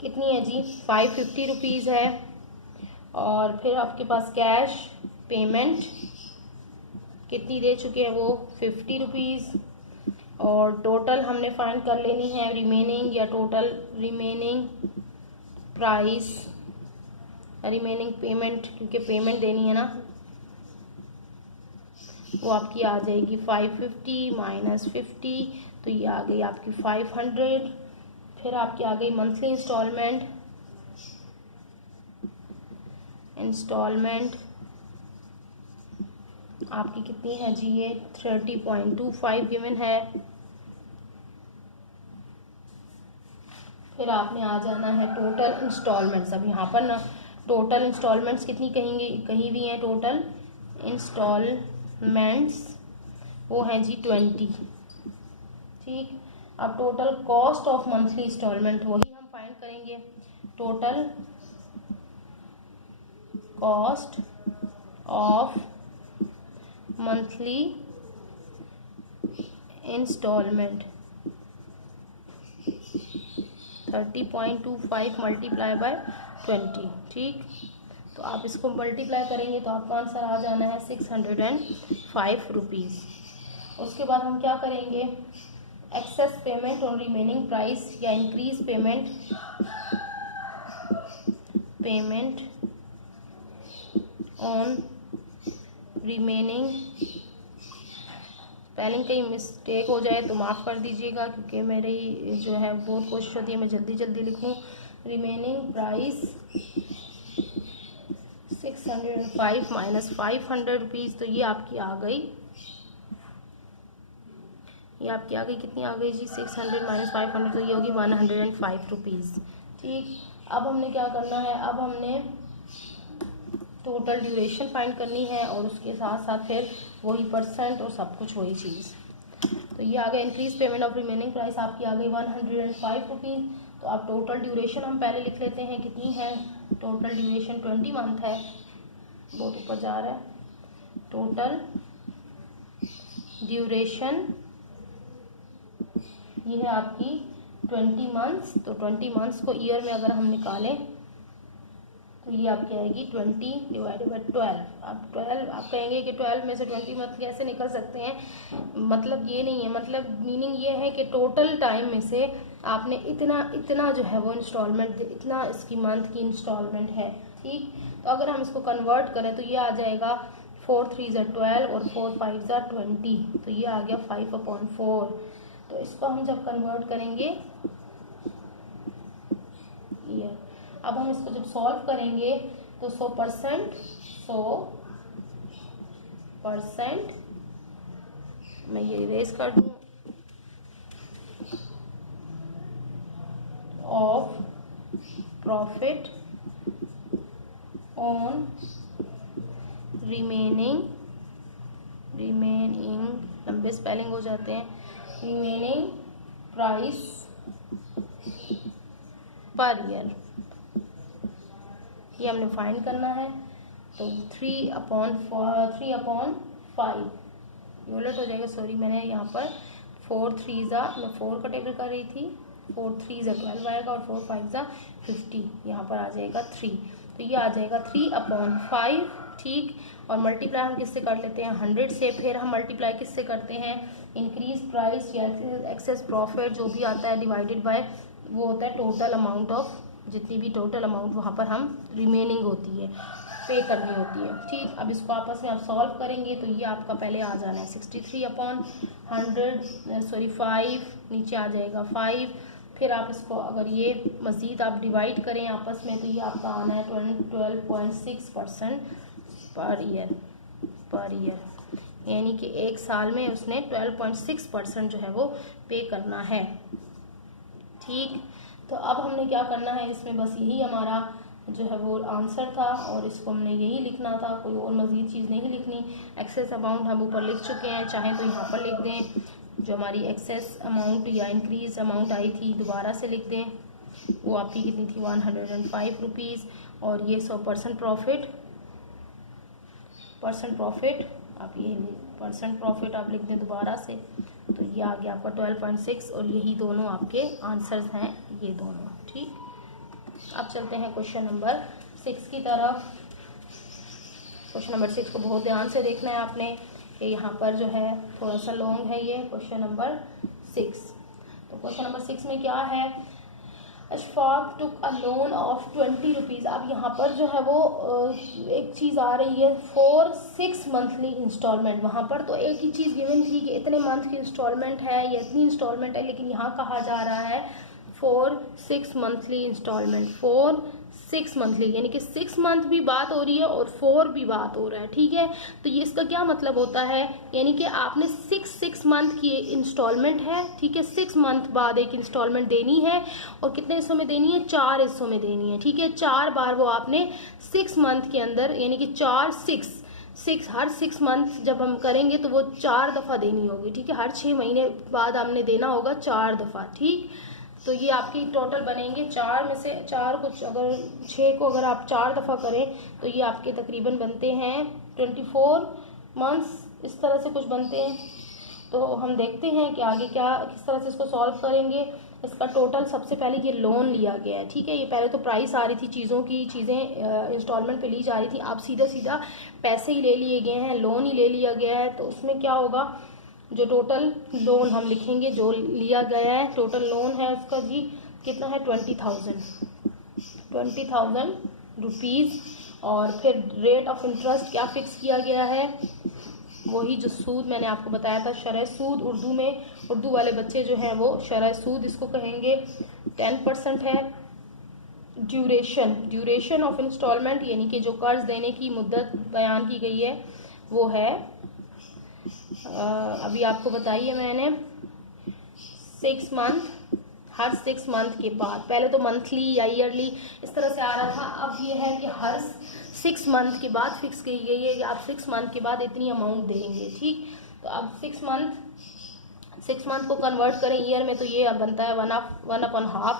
कितनी है जी, 550 रुपीज़ है। और फिर आपके पास कैश पेमेंट कितनी दे चुके हैं वो, 50 रुपीज़। और टोटल हमने फाइंड कर लेनी है रिमेनिंग, या total remaining price, remaining payment, क्योंकि पेमेंट देनी है ना, वो आपकी आ जाएगी 550 माइनस 50, तो ये आ गई आपकी 500। फिर आपकी आ गई मंथली इंस्टॉलमेंट आपकी कितनी है जी, ये 30.25 गिवन है। फिर आपने आ जाना है टोटल इंस्टॉलमेंट्स। अब यहाँ पर ना टोटल इंस्टॉलमेंट्स कितनी कहीं भी हैं, टोटल इंस्टॉलमेंट्स वो हैं जी 20। ठीक, अब total cost of monthly instalment वही हम फाइंड करेंगे, total cost of monthly instalment 30.25 multiply by 20। ठीक, तो आप इसको मल्टीप्लाई करेंगे तो आपका आंसर आ जाना है 605 रुपीज़। उसके बाद हम क्या करेंगे, excess payment on remaining price या increase payment on remaining, spelling कहीं मिस्टेक हो जाए तो माफ़ कर दीजिएगा, क्योंकि मेरी जो है बहुत कोशिश होती है मैं जल्दी जल्दी लिखूं। रिमेनिंग प्राइस 605 माइनस 500 रुपीज़, तो ये आपकी आ गई, कितनी आ गई जी, 600 माइनस 500, तो ये होगी 105 रुपीज़। ठीक, अब हमने क्या करना है, अब हमने टोटल ड्यूरेशन फाइंड करनी है और उसके साथ साथ फिर वही परसेंट और सब कुछ वही चीज़। तो ये आ गया increase payment of remaining price आपकी आ गई 105 रुपीज़। तो अब टोटल ड्यूरेशन हम पहले लिख लेते हैं कितनी है, टोटल ड्यूरेशन 20 मंथ है, बहुत ऊपर जा रहा है। टोटल ड्यूरेशन ये है आपकी 20 मंथ्स। तो 20 मंथ्स को ईयर में अगर हम निकालें तो ये आपकी आएगी 20 डिवाइडेड बाई 12। अब 12 आप कहेंगे कि 12 में से 20 मत कैसे निकल सकते हैं, मतलब ये नहीं है, मतलब मीनिंग ये है कि टोटल टाइम में से आपने इतना जो है वो इंस्टॉलमेंट, इतना इसकी मंथ की इंस्टॉलमेंट है। ठीक, तो अगर हम इसको कन्वर्ट करें तो ये आ जाएगा 4 3 ज़ा 12 और 4 5 ज़ा 20, तो ये आ गया 5/4। तो इसको हम जब कन्वर्ट करेंगे ईयर, अब हम इसको जब सॉल्व करेंगे तो 100%, मैं ये इरेज कर दूं, ऑफ प्रॉफिट ऑन रिमेनिंग लंबे स्पेलिंग हो जाते हैं, रिमेनिंग प्राइस पर ईयर, ये हमने फाइंड करना है। तो 3/5 ये उलट हो जाएगा, सॉरी मैंने यहाँ पर 4 3 ज़ा, मैं 4 का टेबल कर रही थी, 4 3 ज़ा 12 आएगा और 4 5 ज़ा 50, यहाँ पर आ जाएगा 3, तो ये आ जाएगा 3/5। ठीक, और मल्टीप्लाई हम किससे कर लेते हैं, 100 से, फिर हम मल्टीप्लाई किससे करते हैं, इंक्रीज प्राइस या एक्सेस प्रॉफिट जो भी आता है डिवाइडेड बाय वो होता है टोटल अमाउंट ऑफ, जितनी भी टोटल अमाउंट वहाँ पर हम रिमेनिंग होती है, पे करनी होती है। ठीक, अब इसको आपस में आप सॉल्व करेंगे तो ये आपका पहले आ जाना है 5, नीचे आ जाएगा 5, फिर आप इसको अगर ये मज़ीद आप डिवाइड करें आपस में तो ये आपका आना है 12.6% पर ईयर, यानी कि एक साल में उसने 12.6% जो है वो पे करना है। ठीक, तो अब हमने क्या करना है इसमें, बस यही हमारा जो है वो आंसर था और इसको हमने यही लिखना था, कोई और मज़ीद चीज़ नहीं लिखनी। एक्सेस अमाउंट हम ऊपर लिख चुके हैं, चाहे तो यहाँ पर लिख दें, जो हमारी एक्सेस अमाउंट या इंक्रीज अमाउंट आई थी दोबारा से लिख दें, वो आपकी कितनी थी 105 रुपीज़, और ये 100% प्रॉफिट आप ये परसेंट प्रॉफिट आप लिख दें दोबारा से, तो ये आ गया आपका 12.6 और यही दोनों आपके आंसर्स हैं, ये दोनों। ठीक, अब चलते हैं क्वेश्चन नंबर 6 की तरफ। क्वेश्चन नंबर 6 को बहुत ध्यान से देखना है आपने कि यहाँ पर जो है थोड़ा सा लॉन्ग है ये क्वेश्चन नंबर 6। तो क्वेश्चन नंबर 6 में क्या है, अशफाक टुक अ लोन ऑफ 20 रुपीज़। अब यहाँ पर जो है वो एक चीज़ आ रही है फॉर 6 मंथली इंस्टॉलमेंट, वहाँ पर तो एक ही चीज़ गिवन थी कि इतने मंथ की इंस्टॉलमेंट है या इतनी इंस्टॉलमेंट है, लेकिन यहाँ कहा जा रहा है for 6 monthly instalment, for 6 monthly, यानी कि 6 मंथ भी बात हो रही है और 4 भी बात हो रहा है। ठीक है, तो ये इसका क्या मतलब होता है, यानी कि आपने 6 मंथ की इंस्टॉलमेंट है। ठीक है, 6 मंथ बाद एक इंस्टॉलमेंट देनी है और कितने हिस्सों में देनी है, 4 हिस्सों में देनी है। ठीक है, 4 बार वो आपने 6 मंथ के अंदर, यानी कि 4 6 हर 6 मंथ जब हम करेंगे तो वो 4 दफ़ा देनी होगी। ठीक है, हर 6 महीने बाद हमने देना होगा 4 दफ़ा। ठीक, तो ये आपकी टोटल बनेंगे 4 में से 4 कुछ, अगर 6 को अगर आप 4 दफ़ा करें तो ये आपके तकरीबन बनते हैं 24 मंथ्स, इस तरह से कुछ बनते हैं। तो हम देखते हैं कि आगे क्या किस तरह से इसको सॉल्व करेंगे। इसका टोटल सबसे पहले ये लोन लिया गया है। ठीक है, ये पहले तो प्राइस आ रही थी चीज़ों की, चीज़ें इंस्टॉलमेंट पे ली जा रही थी, अब सीधा पैसे ही ले लिए गए हैं, लोन ही ले लिया गया है। तो उसमें क्या होगा, जो टोटल लोन हम लिखेंगे जो लिया गया है, टोटल लोन है उसका जी कितना है 20,000 रुपीज़। और फिर रेट ऑफ इंटरेस्ट क्या फिक्स किया गया है, वही जो सूद मैंने आपको बताया था, शरह सूद उर्दू में, उर्दू वाले बच्चे जो हैं वो शरह सूद इसको कहेंगे, 10% है। ड्यूरेशन ऑफ इंस्टॉलमेंट, यानी कि जो कर्ज देने की मुद्दत बयान की गई है वो है अभी आपको बताइए मैंने 6 मंथ, हर 6 मंथ के बाद, पहले तो मंथली या ईयरली इस तरह से आ रहा था, अब ये है कि हर 6 मंथ के बाद फिक्स की गई है कि आप 6 मंथ के बाद इतनी अमाउंट देंगे। ठीक, तो अब 6 मंथ को कन्वर्ट करें ईयर में तो ये बनता है 1/2,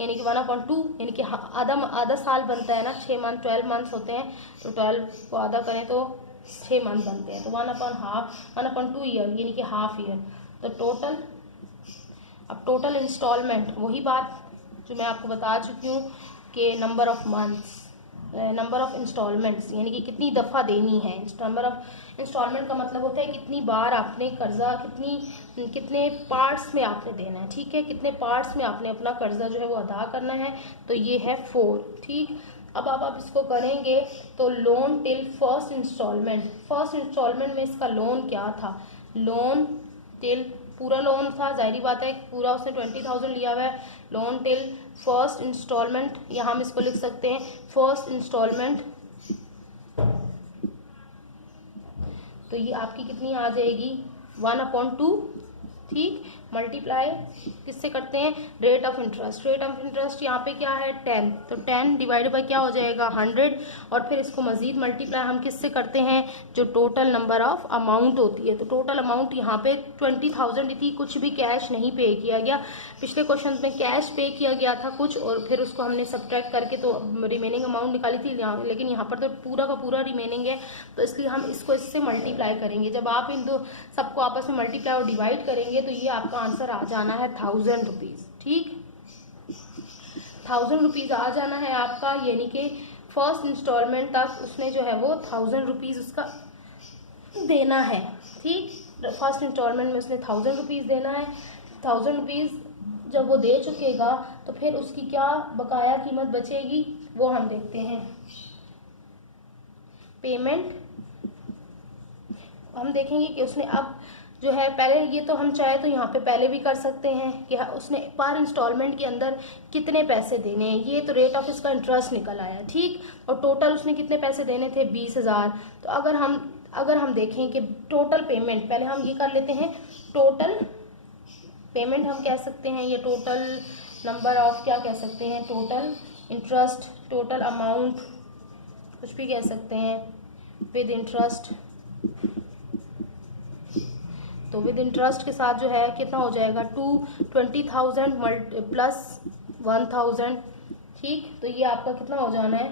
यानी कि 1/2, यानी कि आधा साल बनता है ना, 6 मंथ 12 मंथ्स होते हैं, तो 12 को आधा करें तो 6 मंथ बनते हैं, तो 1/2 ईयर, यानी कि हाफ ईयर। तो टोटल इंस्टॉलमेंट, वही बात जो मैं आपको बता चुकी हूँ कि number of months, number of instalments, यानी कि कितनी दफ़ा देनी है। नंबर ऑफ इंस्टॉलमेंट का मतलब होता है कितनी बार आपने कर्जा, कितने पार्ट्स में आपने देना है, ठीक है, कितने पार्ट्स में आपने अपना कर्जा जो है वो अदा करना है। तो ये है 4, ठीक। अब आप इसको करेंगे तो लोन टिल फर्स्ट इंस्टॉलमेंट में इसका लोन क्या था, लोन टिल पूरा लोन था, जाहिर बात है पूरा उसने 20,000 लिया हुआ है। लोन टिल फर्स्ट इंस्टॉलमेंट, यहाँ हम इसको लिख सकते हैं फर्स्ट इंस्टॉलमेंट, तो ये आपकी कितनी आ जाएगी 1/2, ठीक। मल्टीप्लाई किससे करते हैं, rate of interest. Rate of interest यहाँ पे क्या है 10, तो 10 डिवाइड बाई क्या हो जाएगा 100, और फिर इसको मजीद मल्टीप्लाई हम किससे करते हैं, जो टोटल नंबर ऑफ अमाउंट होती है। तो टोटल अमाउंट यहाँ पे 20,000 थी, कुछ भी कैश नहीं पे किया गया। पिछले क्वेश्चन में कैश पे किया गया था कुछ, और फिर उसको हमने सब्ट्रैक्ट करके तो रिमेनिंग अमाउंट निकाली थी, लेकिन यहाँ पर तो पूरा का पूरा रिमेनिंग है, तो इसलिए हम इसको इससे मल्टीप्लाई करेंगे। जब आप इन दो सबको आपस में मल्टीप्लाई और डिवाइड करेंगे तो ये आपका आंसर आ जाना है 1000 रुपीज़, ठीक। 1000 रुपीज़ आ जाना है आपका, यानी कि फर्स्ट इंस्टॉलमेंट तक उसने जो है वो 1000 रुपीज़ उसका देना है, ठीक। फर्स्ट इंस्टॉलमेंट में उसने 1000 रुपीज़ देना है। 1000 रुपीज़ जब वो दे चुकेगा तो फिर उसकी क्या बकाया कीमत बचेगी वो हम देखते हैं। पेमेंट हम देखेंगे कि उसने अब जो है पहले, ये तो हम चाहे तो यहाँ पे पहले भी कर सकते हैं कि उसने पर इंस्टॉलमेंट के अंदर कितने पैसे देने हैं। ये तो रेट ऑफ इसका इंटरेस्ट निकल आया, ठीक। और टोटल उसने कितने पैसे देने थे 20,000। तो अगर हम देखें कि टोटल पेमेंट, पहले हम ये कर लेते हैं, टोटल पेमेंट हम कह सकते हैं, ये टोटल नंबर ऑफ क्या कह सकते हैं, टोटल इंटरेस्ट, टोटल अमाउंट कुछ भी कह सकते हैं विद इंटरेस्ट। तो विद इंटरेस्ट के साथ जो है कितना हो जाएगा 20,000 प्लस 1,000, ठीक। तो ये आपका कितना हो जाना है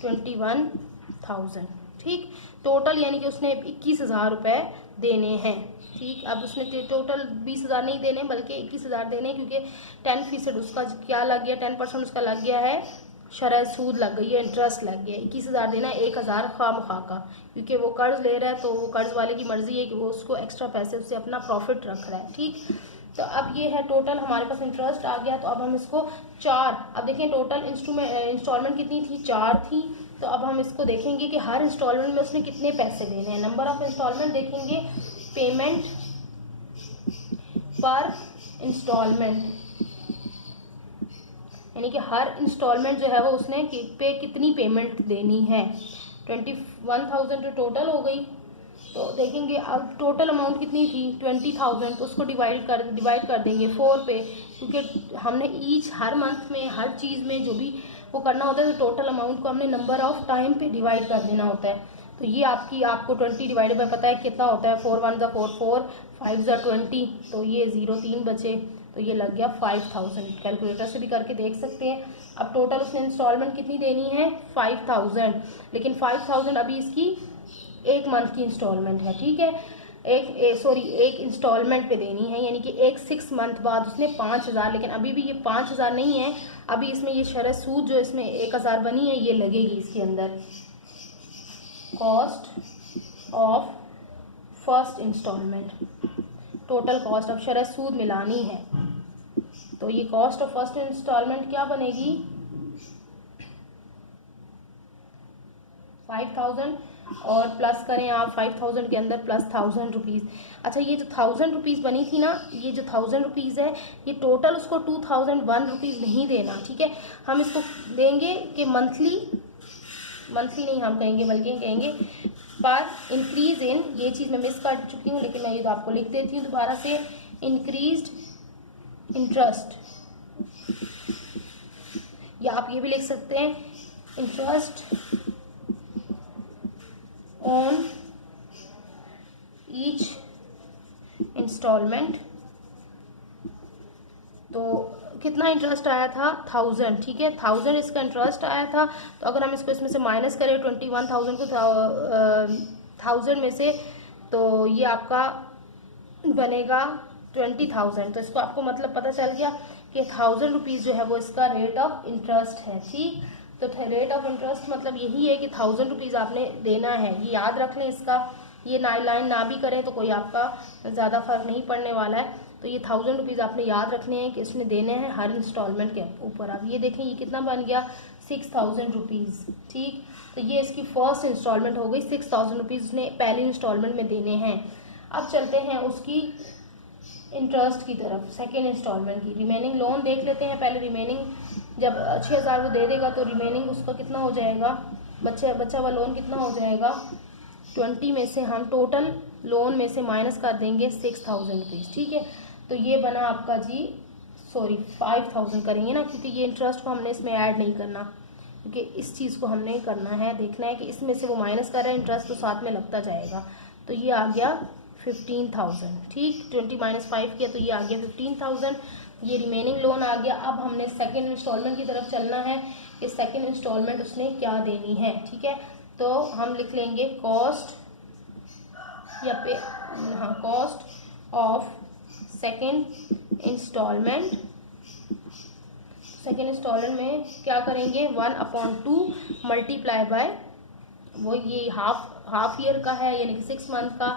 21,000, ठीक। टोटल यानी कि उसने 21,000 रुपये देने हैं, ठीक। अब उसने टोटल 20,000 नहीं देने बल्कि 21,000 देने, क्योंकि 10% उसका क्या लग गया, 10% उसका लग गया है, शरह सूद लग गई है, इंटरेस्ट लग गया। 21,000 देना है, 1,000 खामखा का, क्योंकि वो कर्ज ले रहा है तो वो कर्ज वाले की मर्जी है कि वो उसको एक्स्ट्रा पैसे उससे अपना प्रॉफिट रख रहा है, ठीक। तो अब ये है टोटल हमारे पास इंटरेस्ट आ गया। तो अब हम इसको 4, अब देखें टोटल इंस्टॉलमेंट कितनी थी 4 थी। तो अब हम इसको देखेंगे कि हर इंस्टॉलमेंट में उसने कितने पैसे देने हैं। नंबर ऑफ इंस्टॉलमेंट देखेंगे, पेमेंट पर इंस्टॉलमेंट, यानी कि हर इंस्टॉलमेंट जो है वो उसने पे कितनी पेमेंट देनी है। 21,000 तो टोटल हो गई। तो देखेंगे अब टोटल अमाउंट कितनी थी 20,000, तो उसको डिवाइड कर देंगे 4 पे, क्योंकि हमने हर मंथ में हर चीज़ में जो भी वो करना होता है तो टोटल अमाउंट को हमने नंबर ऑफ टाइम पे डिवाइड कर देना होता है। तो ये आपको 20 डिवाइडेड बाय पता है कितना होता है, 4 1 4 4 5 20, तो ये 0 3 बचे, तो ये लग गया 5,000। कैलकुलेटर से भी करके देख सकते हैं। अब टोटल उसने इंस्टॉलमेंट कितनी देनी है 5,000, लेकिन 5,000 अभी इसकी 1 मंथ की इंस्टॉलमेंट है, ठीक है, एक इंस्टॉलमेंट पे देनी है, यानी कि 6 मंथ बाद उसने 5,000, लेकिन अभी भी ये 5,000 नहीं है, अभी इसमें ये शरह सूद जो इसमें 1,000 बनी है ये लगेगी इसके अंदर। Cost of first installment, total cost of शरह सूद मिलानी है, तो ये कॉस्ट ऑफ फर्स्ट इंस्टॉलमेंट क्या बनेगी 5,000, और प्लस करें आप 5,000 के अंदर प्लस 1,000 रुपीज़। अच्छा, ये जो 1,000 रुपीज़ बनी थी ना, ये जो 1,000 रुपीज़ है ये टोटल उसको 2,001 रुपीज़ नहीं देना, ठीक है। हम इसको देंगे कि मंथली नहीं हम कहेंगे, बल्कि कहेंगे पर इंक्रीज इन, ये चीज़ मैं मिस कर चुकी हूँ लेकिन मैं ये तो आपको लिख देती हूँ दोबारा से, इंक्रीज्ड इंटरेस्ट, या आप ये भी लिख सकते हैं इंटरेस्ट ऑन ईच इंस्टॉलमेंट। तो कितना इंटरेस्ट आया था 1,000, ठीक है, 1,000 इसका इंटरेस्ट आया था। तो अगर हम इसको इसमें से माइनस करें 21,000 को 1,000 में से, तो ये आपका बनेगा 20,000। तो इसको आपको मतलब पता चल गया कि 1,000 रुपीज़ जो है वो इसका रेट ऑफ इंटरेस्ट है, ठीक। तो रेट ऑफ इंटरेस्ट मतलब यही है कि 1000 रुपीज़ आपने देना है, ये याद रख लें इसका। ये लाइन ना भी करें तो कोई आपका ज़्यादा फर्क नहीं पड़ने वाला है। तो ये 1000 रुपीज़ आपने याद रखने हैं कि इसमें देने हैं हर इंस्टॉलमेंट के ऊपर। अब ये देखें ये कितना बन गया 6000 रुपीज़, ठीक। तो ये इसकी फर्स्ट इंस्टॉलमेंट हो गई, 6000 रुपीज़ उसने पहली इंस्टॉलमेंट में देने हैं। अब चलते हैं उसकी इंटरेस्ट की तरफ, सेकेंड इंस्टॉलमेंट की। रिमेनिंग लोन देख लेते हैं पहले। रिमेनिंग जब 6000 वो दे देगा तो रिमेनिंग उसका कितना हो जाएगा, बच्चा हुआ लोन कितना हो जाएगा, 20 में से हम टोटल लोन में से माइनस कर देंगे 6000 रुपीज़, ठीक है। तो ये बना आपका जी 5000 करेंगे ना, क्योंकि ये इंटरेस्ट को हमने इसमें ऐड नहीं करना, क्योंकि इस चीज़ को हमने करना है, देखना है कि इसमें से वो माइनस कर रहा है, इंटरेस्ट तो साथ में लगता जाएगा। तो ये आ गया 15000, ठीक। 20 माइनस 5 किया तो ये आ गया 15000। ये रिमेनिंग लोन आ गया। अब हमने सेकेंड इंस्टॉलमेंट की तरफ चलना है कि सेकेंड इंस्टॉलमेंट उसने क्या देनी है, ठीक है। तो हम लिख लेंगे कॉस्ट या पे, हाँ, cost of second instalment. Second instalment में क्या करेंगे, 1/2 मल्टीप्लाई बाय वो ये हाफ ईयर का है यानी कि 6 मंथ का,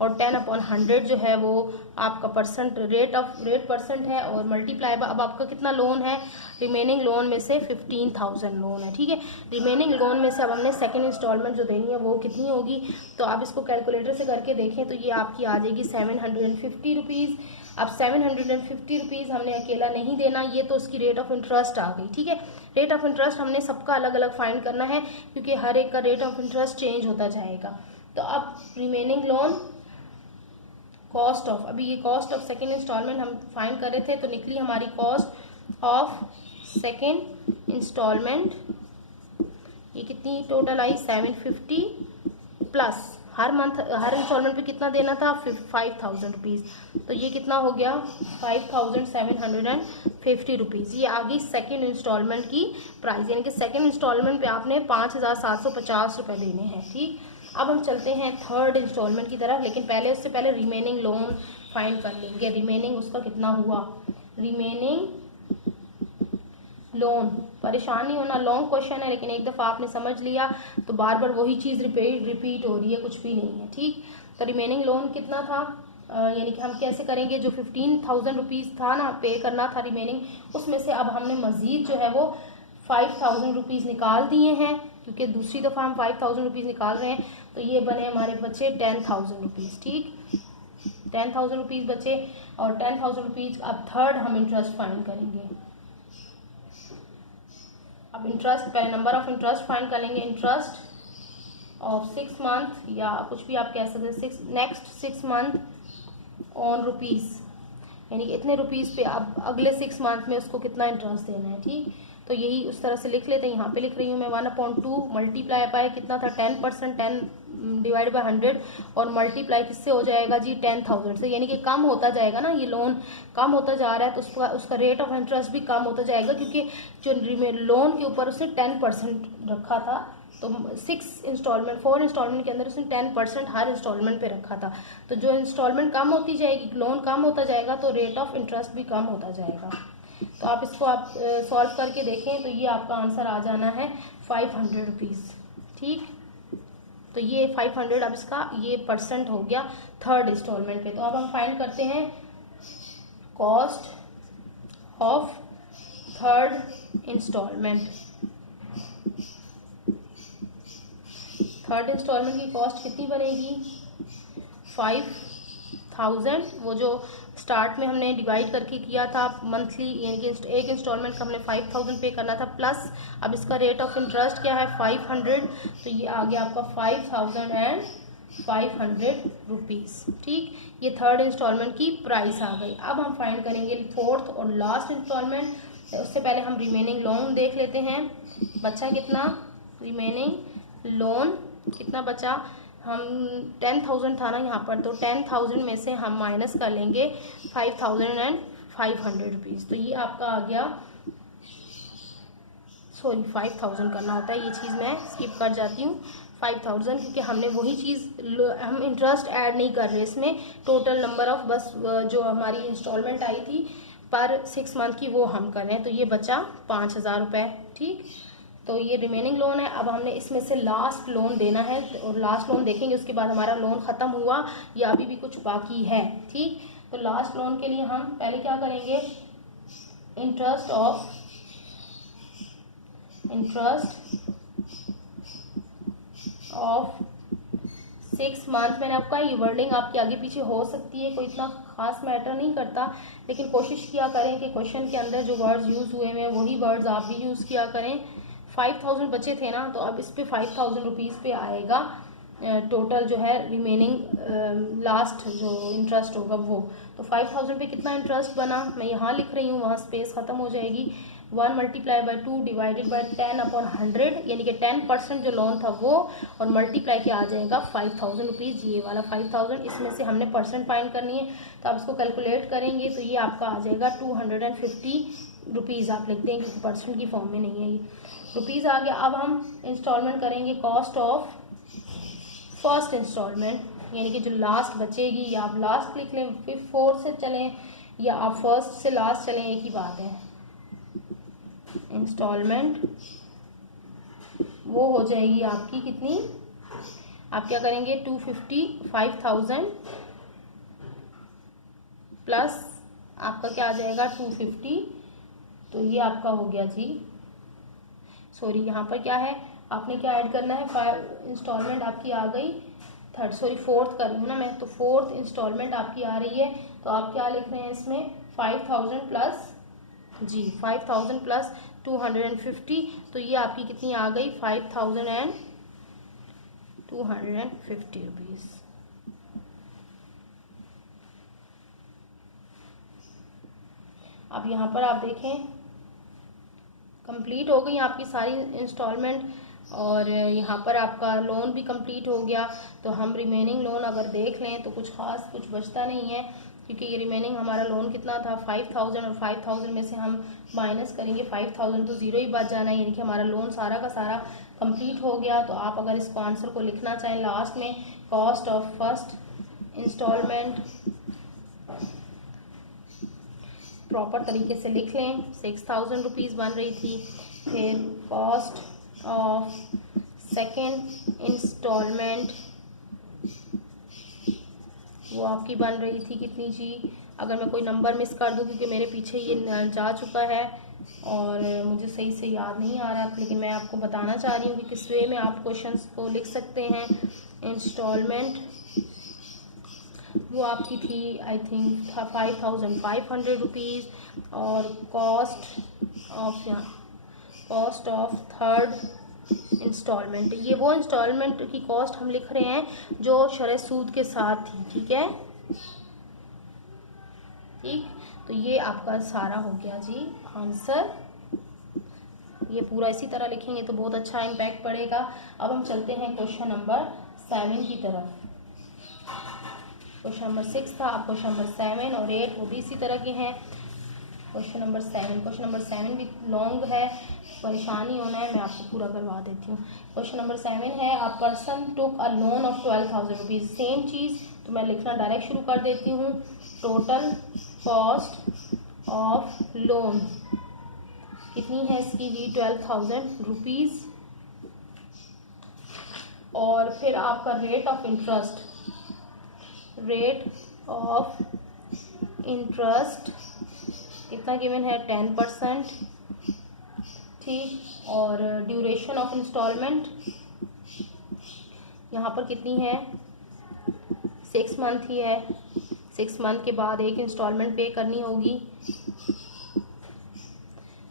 और 10/100 जो है वो आपका रेट परसेंट है, और मल्टीप्लाई बाय अब आपका कितना लोन है, रिमेनिंग लोन में से 15000 लोन है, ठीक है। रिमेनिंग लोन में से अब हमने सेकेंड इंस्टॉलमेंट जो देनी है वो कितनी होगी, तो आप इसको कैलकुलेटर से करके देखें तो ये आपकी आ जाएगी 750 रुपीज़। अब 750 रुपीज़ हमने अकेला नहीं देना, ये तो उसकी रेट ऑफ इंटरेस्ट आ गई, ठीक है। रेट ऑफ इंटरेस्ट हमने सबका अलग अलग फाइंड करना है, क्योंकि हर एक का रेट ऑफ इंटरेस्ट चेंज होता जाएगा। तो अब रिमेनिंग लोन कॉस्ट ऑफ, अभी ये कॉस्ट ऑफ सेकेंड इंस्टॉलमेंट हम फाइंड कर रहे थे, तो निकली हमारी कॉस्ट ऑफ सेकेंड इंस्टॉलमेंट, ये कितनी टोटल आई 750 प्लस हर मंथ हर इंस्टॉलमेंट पे कितना देना था 5000 रुपीज़, तो ये कितना हो गया 5750 रुपीज़। ये आ गई सेकेंड इंस्टॉलमेंट की प्राइस, यानी कि सेकेंड इंस्टॉलमेंट पे आपने 5750 रुपये देने हैं, ठीक। अब हम चलते हैं थर्ड इंस्टॉलमेंट की तरफ, लेकिन उससे पहले रिमेनिंग लोन फाइंड कर लेंगे। रिमेनिंग उसका कितना हुआ, रिमेनिंग लोन, परेशान नहीं होना, लॉन्ग क्वेश्चन है लेकिन एक दफ़ा आपने समझ लिया तो बार बार वही चीज़ रिपीट हो रही है, कुछ भी नहीं है, ठीक। तो रिमेनिंग लोन कितना था, यानी कि हम कैसे करेंगे, जो 15000 रुपीज़ था ना पे करना था रिमेनिंग, उसमें से अब हमने मज़ीद जो है वो 5000 रुपीज़ निकाल दिए हैं, क्योंकि दूसरी दफ़ा हम 5000 रुपीज़ निकाल रहे हैं। तो ये बने हमारे बच्चे 10000 रुपीज़, ठीक। 10000 रुपीज़ बचे, और 10000 रुपीज़ अब थर्ड हम इंटरेस्ट फाइंड करेंगे। अब इंटरेस्ट पहले नंबर ऑफ इंटरेस्ट फाइंड कर लेंगे। इंटरेस्ट ऑफ 6 मंथ या कुछ भी आप कह सकते हैं, नेक्स्ट 6 मंथ ऑन रुपीज़, यानी कि इतने रुपीज़ पे अब अगले 6 मंथ में उसको कितना इंटरेस्ट देना है, ठीक। तो यही उस तरह से लिख लेते हैं, यहाँ पे लिख रही हूँ मैं 1/2 मल्टीप्लाई बाय कितना था 10%, 10 डिवाइड बाय 100, और मल्टीप्लाई किससे हो जाएगा जी 10000 से, यानी कि कम होता जाएगा ना, ये लोन कम होता जा रहा है तो उसका रेट ऑफ इंटरेस्ट भी कम होता जाएगा, क्योंकि जो लोन के ऊपर उसने 10% रखा था, तो 4 इंस्टॉलमेंट के अंदर उसने 10% हर इंस्टॉलमेंट पे रखा था। तो जो इंस्टॉलमेंट कम होती जाएगी, लोन कम होता जाएगा, तो रेट ऑफ इंटरेस्ट भी कम होता जाएगा। तो आप इसको सॉल्व करके देखें तो ये आपका आंसर आ जाना है 500 रुपीज़, ठीक। तो ये 500 अब इसका ये परसेंट हो गया थर्ड इंस्टॉलमेंट पे। तो अब हम फाइंड करते हैं cost of third instalment. Third instalment की कॉस्ट कितनी बनेगी 5000, वो जो स्टार्ट में हमने डिवाइड करके किया था मंथली, यानी कि एक इंस्टॉलमेंट का हमने 5000 पे करना था, प्लस अब इसका रेट ऑफ इंटरेस्ट क्या है 500, तो ये आ गया आपका 5500 रुपीज़, ठीक। ये थर्ड इंस्टॉलमेंट की प्राइस आ गई। अब हम फाइंड करेंगे फोर्थ और लास्ट इंस्टॉलमेंट। उससे पहले हम रिमेनिंग लोन देख लेते हैं, बचा कितना, रिमेनिंग लोन कितना बचा, हम 10000 था ना यहाँ पर, तो 10000 में से हम माइनस कर लेंगे 5500 रुपीज़, तो ये आपका आ गया 5000 करना होता है, ये चीज़ मैं स्किप कर जाती हूँ 5000, क्योंकि हमने वही चीज़, हम इंटरेस्ट ऐड नहीं कर रहे इसमें, टोटल नंबर ऑफ बस जो हमारी इंस्टॉलमेंट आई थी पर 6 मंथ की वो हम कर रहे हैं। तो ये बचा 5000 रुपये, ठीक। तो ये रिमेनिंग लोन है। अब हमने इसमें से लास्ट लोन देना है और लास्ट लोन देखेंगे, उसके बाद हमारा लोन ख़त्म हुआ या अभी भी कुछ बाकी है। ठीक, तो लास्ट लोन के लिए हम पहले क्या करेंगे, इंटरेस्ट ऑफ 6 मंथ। मैंने आपका ये वर्डिंग आपके आगे पीछे हो सकती है, कोई इतना खास मैटर नहीं करता, लेकिन कोशिश किया करें कि क्वेश्चन के अंदर जो वर्ड्स यूज़ हुए हैं वही वर्ड्स आप भी यूज़ किया करें। 5000 बचे थे ना, तो अब इस पे 5000 रुपीज़ पे आएगा टोटल जो है रिमेनिंग लास्ट जो इंटरेस्ट होगा वो। तो 5000 पे कितना इंटरेस्ट बना मैं यहाँ लिख रही हूँ, वहाँ स्पेस ख़त्म हो जाएगी। 1 मल्टीप्लाई बाई 2 डिवाइडेड बाई 10/100, यानी कि 10% जो लोन था वो, और मल्टीप्लाई किया आ जाएगा 5000 रुपीज़, ये वाला 5000। इसमें से हमने परसेंट फाइंड करनी है, तो आप इसको कैलकुलेट करेंगे तो ये आपका आ जाएगा 250 रुपीज़। आप लिखते हैं क्योंकि परसेंट की फॉर्म में नहीं है, ये रुपीज़ आ गया। अब हम इंस्टॉलमेंट करेंगे, कॉस्ट ऑफ फर्स्ट इंस्टॉलमेंट, यानी कि जो लास्ट बचेगी, या आप लास्ट लिख लें फिर 4 से चलें या आप फर्स्ट से लास्ट चलें, एक ही बात है। इंस्टॉलमेंट वो हो जाएगी आपकी कितनी, आप क्या करेंगे 255,000 प्लस आपका क्या आ जाएगा 250, तो ये आपका हो गया जी। सॉरी, यहाँ पर क्या है, आपने क्या ऐड करना है, 5 इंस्टॉलमेंट आपकी आ गई, फोर्थ कर रही हूँ ना मैं, तो फोर्थ इंस्टॉलमेंट आपकी आ रही है। तो आप क्या लिख रहे हैं इसमें 5000 प्लस जी 5000 प्लस 250, तो ये आपकी कितनी आ गई 5250 रुपीज़। अब यहाँ पर आप देखें कंप्लीट हो गई आपकी सारी इंस्टॉलमेंट, और यहाँ पर आपका लोन भी कंप्लीट हो गया। तो हम रिमेनिंग लोन अगर देख लें तो कुछ खास कुछ बचता नहीं है, क्योंकि ये रिमेनिंग हमारा लोन कितना था 5000, और 5000 में से हम माइनस करेंगे 5000 तो ज़ीरो ही बच जाना है, यानी कि हमारा लोन सारा का सारा कंप्लीट हो गया। तो आप अगर इसको आंसर को लिखना चाहें लास्ट में, cost of first instalment proper तरीके से लिख लें, 6000 रुपीज़ बन रही थी। फिर कॉस्ट ऑफ सेकेंड इंस्टॉलमेंट वो आपकी बन रही थी कितनी जी, अगर मैं कोई नंबर मिस कर दूं क्योंकि मेरे पीछे ये जा चुका है और मुझे सही से याद नहीं आ रहा, लेकिन मैं आपको बताना चाह रही हूँ कि किस वे में आप क्वेश्चंस को लिख सकते हैं। इंस्टॉलमेंट वो आपकी थी आई थिंक 5500 रुपीज़, और कॉस्ट ऑफ थर्ड इंस्टॉलमेंट, ये वो इंस्टॉलमेंट की कॉस्ट हम लिख रहे हैं जो शरह सूद के साथ थी। ठीक है, ठीक, तो ये आपका सारा हो गया जी आंसर। ये पूरा इसी तरह लिखेंगे तो बहुत अच्छा इम्पैक्ट पड़ेगा। अब हम चलते हैं क्वेश्चन नंबर 7 की तरफ। क्वेश्चन नंबर 6 था, अब क्वेश्चन नंबर 7 और 8 वो भी इसी तरह के हैं। क्वेश्चन नंबर 7 भी लॉन्ग है, परेशानी होना है, मैं आपको पूरा करवा देती हूँ। क्वेश्चन नंबर 7 है, a person took a loan of 12,000 rupees. Same चीज़, तो मैं लिखना डायरेक्ट शुरू कर देती हूँ। टोटल कॉस्ट ऑफ लोन कितनी है इसकी जी 12,000 रुपीज़, और फिर आपका रेट ऑफ इंटरेस्ट कितना गिवन है 10%, ठीक, और ड्यूरेशन ऑफ इंस्टॉलमेंट यहाँ पर कितनी है 6 मंथ ही है, 6 मंथ के बाद एक इंस्टॉलमेंट पे करनी होगी।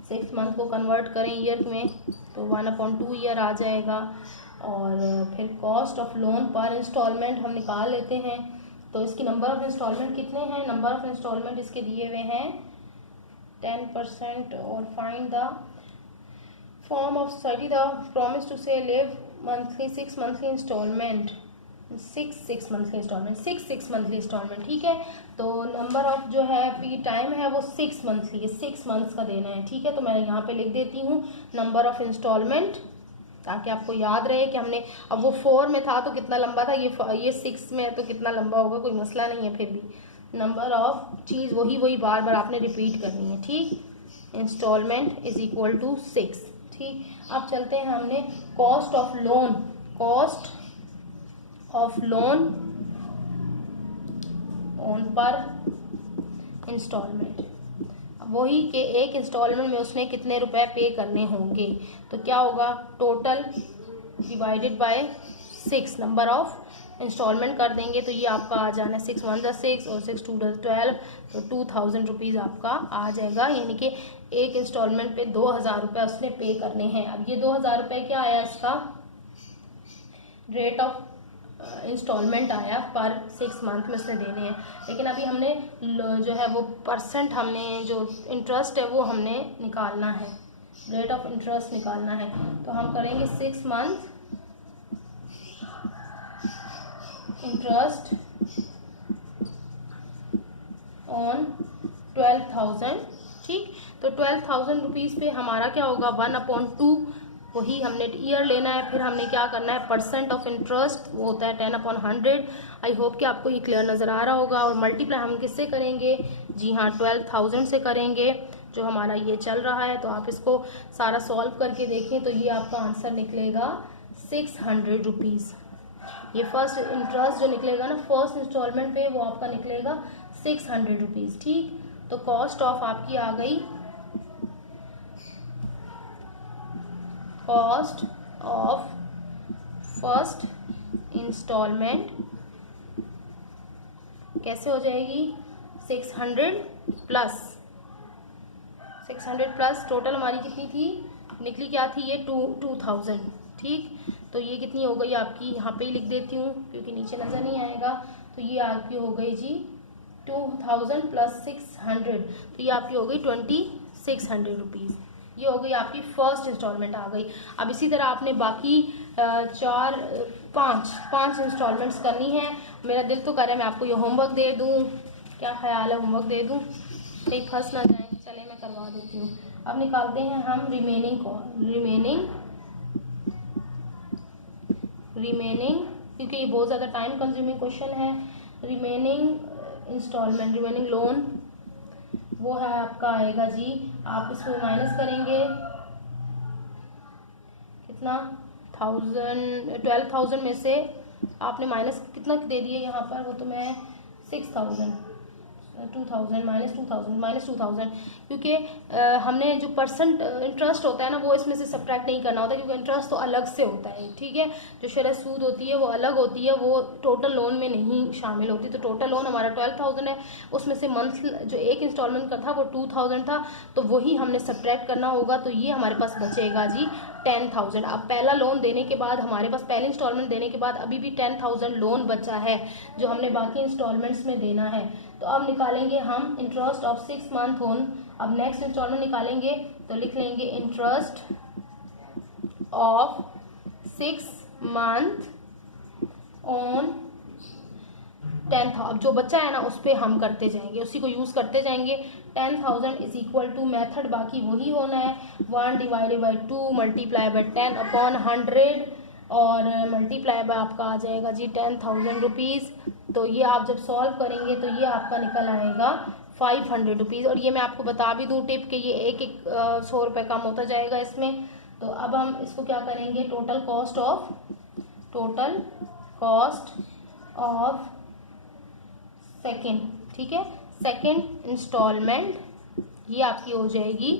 6 मंथ को कन्वर्ट करें ईयर में तो 1/2 ईयर आ जाएगा। और फिर कॉस्ट ऑफ लोन पर इंस्टॉलमेंट हम निकाल लेते हैं, तो इसकी नंबर ऑफ इंस्टॉलमेंट कितने हैं, नंबर ऑफ इंस्टॉलमेंट इसके दिए हुए हैं 10%, और find the form of society the promise to say live monthly 6 monthly installment 6 monthly instalment. ठीक है, तो नंबर ऑफ जो है पी टाइम है वो 6 मंथली है, 6 मंथ्स का देना है। ठीक है, तो मैं यहाँ पे लिख देती हूँ नंबर ऑफ इंस्टॉलमेंट, ताकि आपको याद रहे कि हमने, अब वो 4 में था तो कितना लंबा था, ये 6 में है तो कितना लंबा होगा, कोई मसला नहीं है। फिर भी नंबर ऑफ चीज़ वही बार बार आपने रिपीट करनी है। ठीक, इंस्टॉलमेंट इज इक्वल टू 6। ठीक, अब चलते हैं हमने कॉस्ट ऑफ लोन ऑन पर इंस्टॉलमेंट, वही के एक इंस्टॉलमेंट में उसने कितने रुपए पे करने होंगे। तो क्या होगा, total divided by 6 number of instalment कर देंगे तो ये आपका आ जाना है 6 1 6 और 6 2 12, तो 2000 रुपीज़ आपका आ जाएगा। यानी कि एक इंस्टॉलमेंट पे 2000 रुपये उसने पे करने हैं। अब ये 2000 रुपये क्या आया, इसका रेट ऑफ इंस्टॉलमेंट आया पर 6 मंथ में उसने देने हैं। लेकिन अभी हमने जो है वो परसेंट, हमने जो इंटरेस्ट है वो हमने निकालना है, रेट ऑफ इंटरेस्ट निकालना है। तो हम करेंगे 6 मंथ इंटरेस्ट ऑन 12,000। ठीक, तो 12,000 रुपीज़ पे हमारा क्या होगा 1/2, वही हमने ईयर लेना है। फिर हमने क्या करना है, परसेंट ऑफ इंटरेस्ट वो होता है 10/100। आई होप कि आपको ये क्लियर नज़र आ रहा होगा। और मल्टीप्लाई हम किससे करेंगे, जी हाँ 12,000 से करेंगे जो हमारा ये चल रहा है। तो आप इसको सारा सॉल्व करके देखें तो ये आपका आंसर निकलेगा 600 रुपीज़। ये फर्स्ट इंटरेस्ट जो निकलेगा ना फर्स्ट इंस्टॉलमेंट पे वो आपका निकलेगा 600 रुपीज़। ठीक, तो कॉस्ट ऑफ आपकी आ गई, कॉस्ट ऑफ फर्स्ट इंस्टॉलमेंट कैसे हो जाएगी, 600 प्लस टोटल हमारी कितनी थी, निकली क्या थी ये 2000। ठीक, तो ये कितनी हो गई आपकी, यहाँ पे ही लिख देती हूँ क्योंकि नीचे नज़र नहीं आएगा। तो ये आपकी हो गई जी 2000 प्लस 600, तो ये आपकी हो गई 2600 रुपीज़। ये हो गई आपकी फर्स्ट इंस्टॉलमेंट आ गई। अब इसी तरह आपने बाकी 5 इंस्टॉलमेंट्स करनी है। मेरा दिल तो कर रहा है मैं आपको ये होमवर्क दे दूँ, क्या ख्याल है, होमवर्क दे दूँ, कहीं फंस ना जाए। चले मैं करवा देती हूँ। अब निकालते हैं हम रिमेनिंग क्योंकि ये बहुत ज़्यादा टाइम कंज्यूमिंग क्वेश्चन है। रिमेनिंग लोन वो है आपका आएगा जी, आप इसको माइनस करेंगे कितना 12,000 में से आपने माइनस कितना दे दिए यहाँ पर, वो तो मैं 2000 क्योंकि हमने जो परसेंट इंटरेस्ट होता है ना वो इसमें से सब्ट्रैक्ट नहीं करना होता क्योंकि इंटरेस्ट तो अलग से होता है। ठीक है, जो शरह सूद होती है वो अलग होती है, वो टोटल लोन में नहीं शामिल होती। तो टोटल लोन हमारा 12,000 है, उसमें से मंथ जो एक इंस्टॉलमेंट का था वो 2000 था, तो वही हमने सब्ट्रैक्ट करना होगा। तो ये हमारे पास बचेगा जी 10,000। अब पहला लोन देने के बाद हमारे पास पहले इंस्टॉलमेंट देने के बाद अभी भी 10,000 लोन बचा है जो हमने बाकी इंस्टॉलमेंट्स में देना है। तो अब निकालेंगे हम इंटरेस्ट ऑफ 6 मंथ ऑन, अब नेक्स्ट इंस्टॉलमेंट निकालेंगे तो लिख लेंगे इंटरेस्ट ऑफ 6 मंथ ऑन 10,000। अब जो बच्चा है ना उस पर हम करते जाएंगे, उसी को यूज़ करते जाएंगे। 10,000 इज इक्वल टू मेथड बाकी वही होना है 1/2 मल्टीप्लाई बाय 10/100 और मल्टीप्लाई बाय आपका आ जाएगा जी 10,000 रुपीज़। तो ये आप जब सॉल्व करेंगे तो ये आपका निकल आएगा 500 रुपीज़। और ये मैं आपको बता भी दूँ टिप कि ये एक 100 रुपये कम होता जाएगा इसमें। तो अब हम इसको क्या करेंगे, टोटल कॉस्ट ऑफ सेकेंड, ठीक है, सेकेंड इंस्टॉलमेंट ये आपकी हो जाएगी।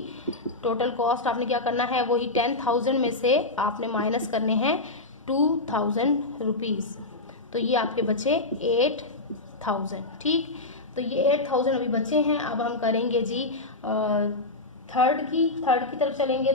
टोटल कॉस्ट आपने क्या करना है, वही 10,000 में से आपने माइनस करने हैं 2,000 रुपीज़। तो ये आपके बचे 8,000। ठीक, तो ये 8,000 अभी बचे हैं। अब हम करेंगे जी थर्ड की तरफ चलेंगे।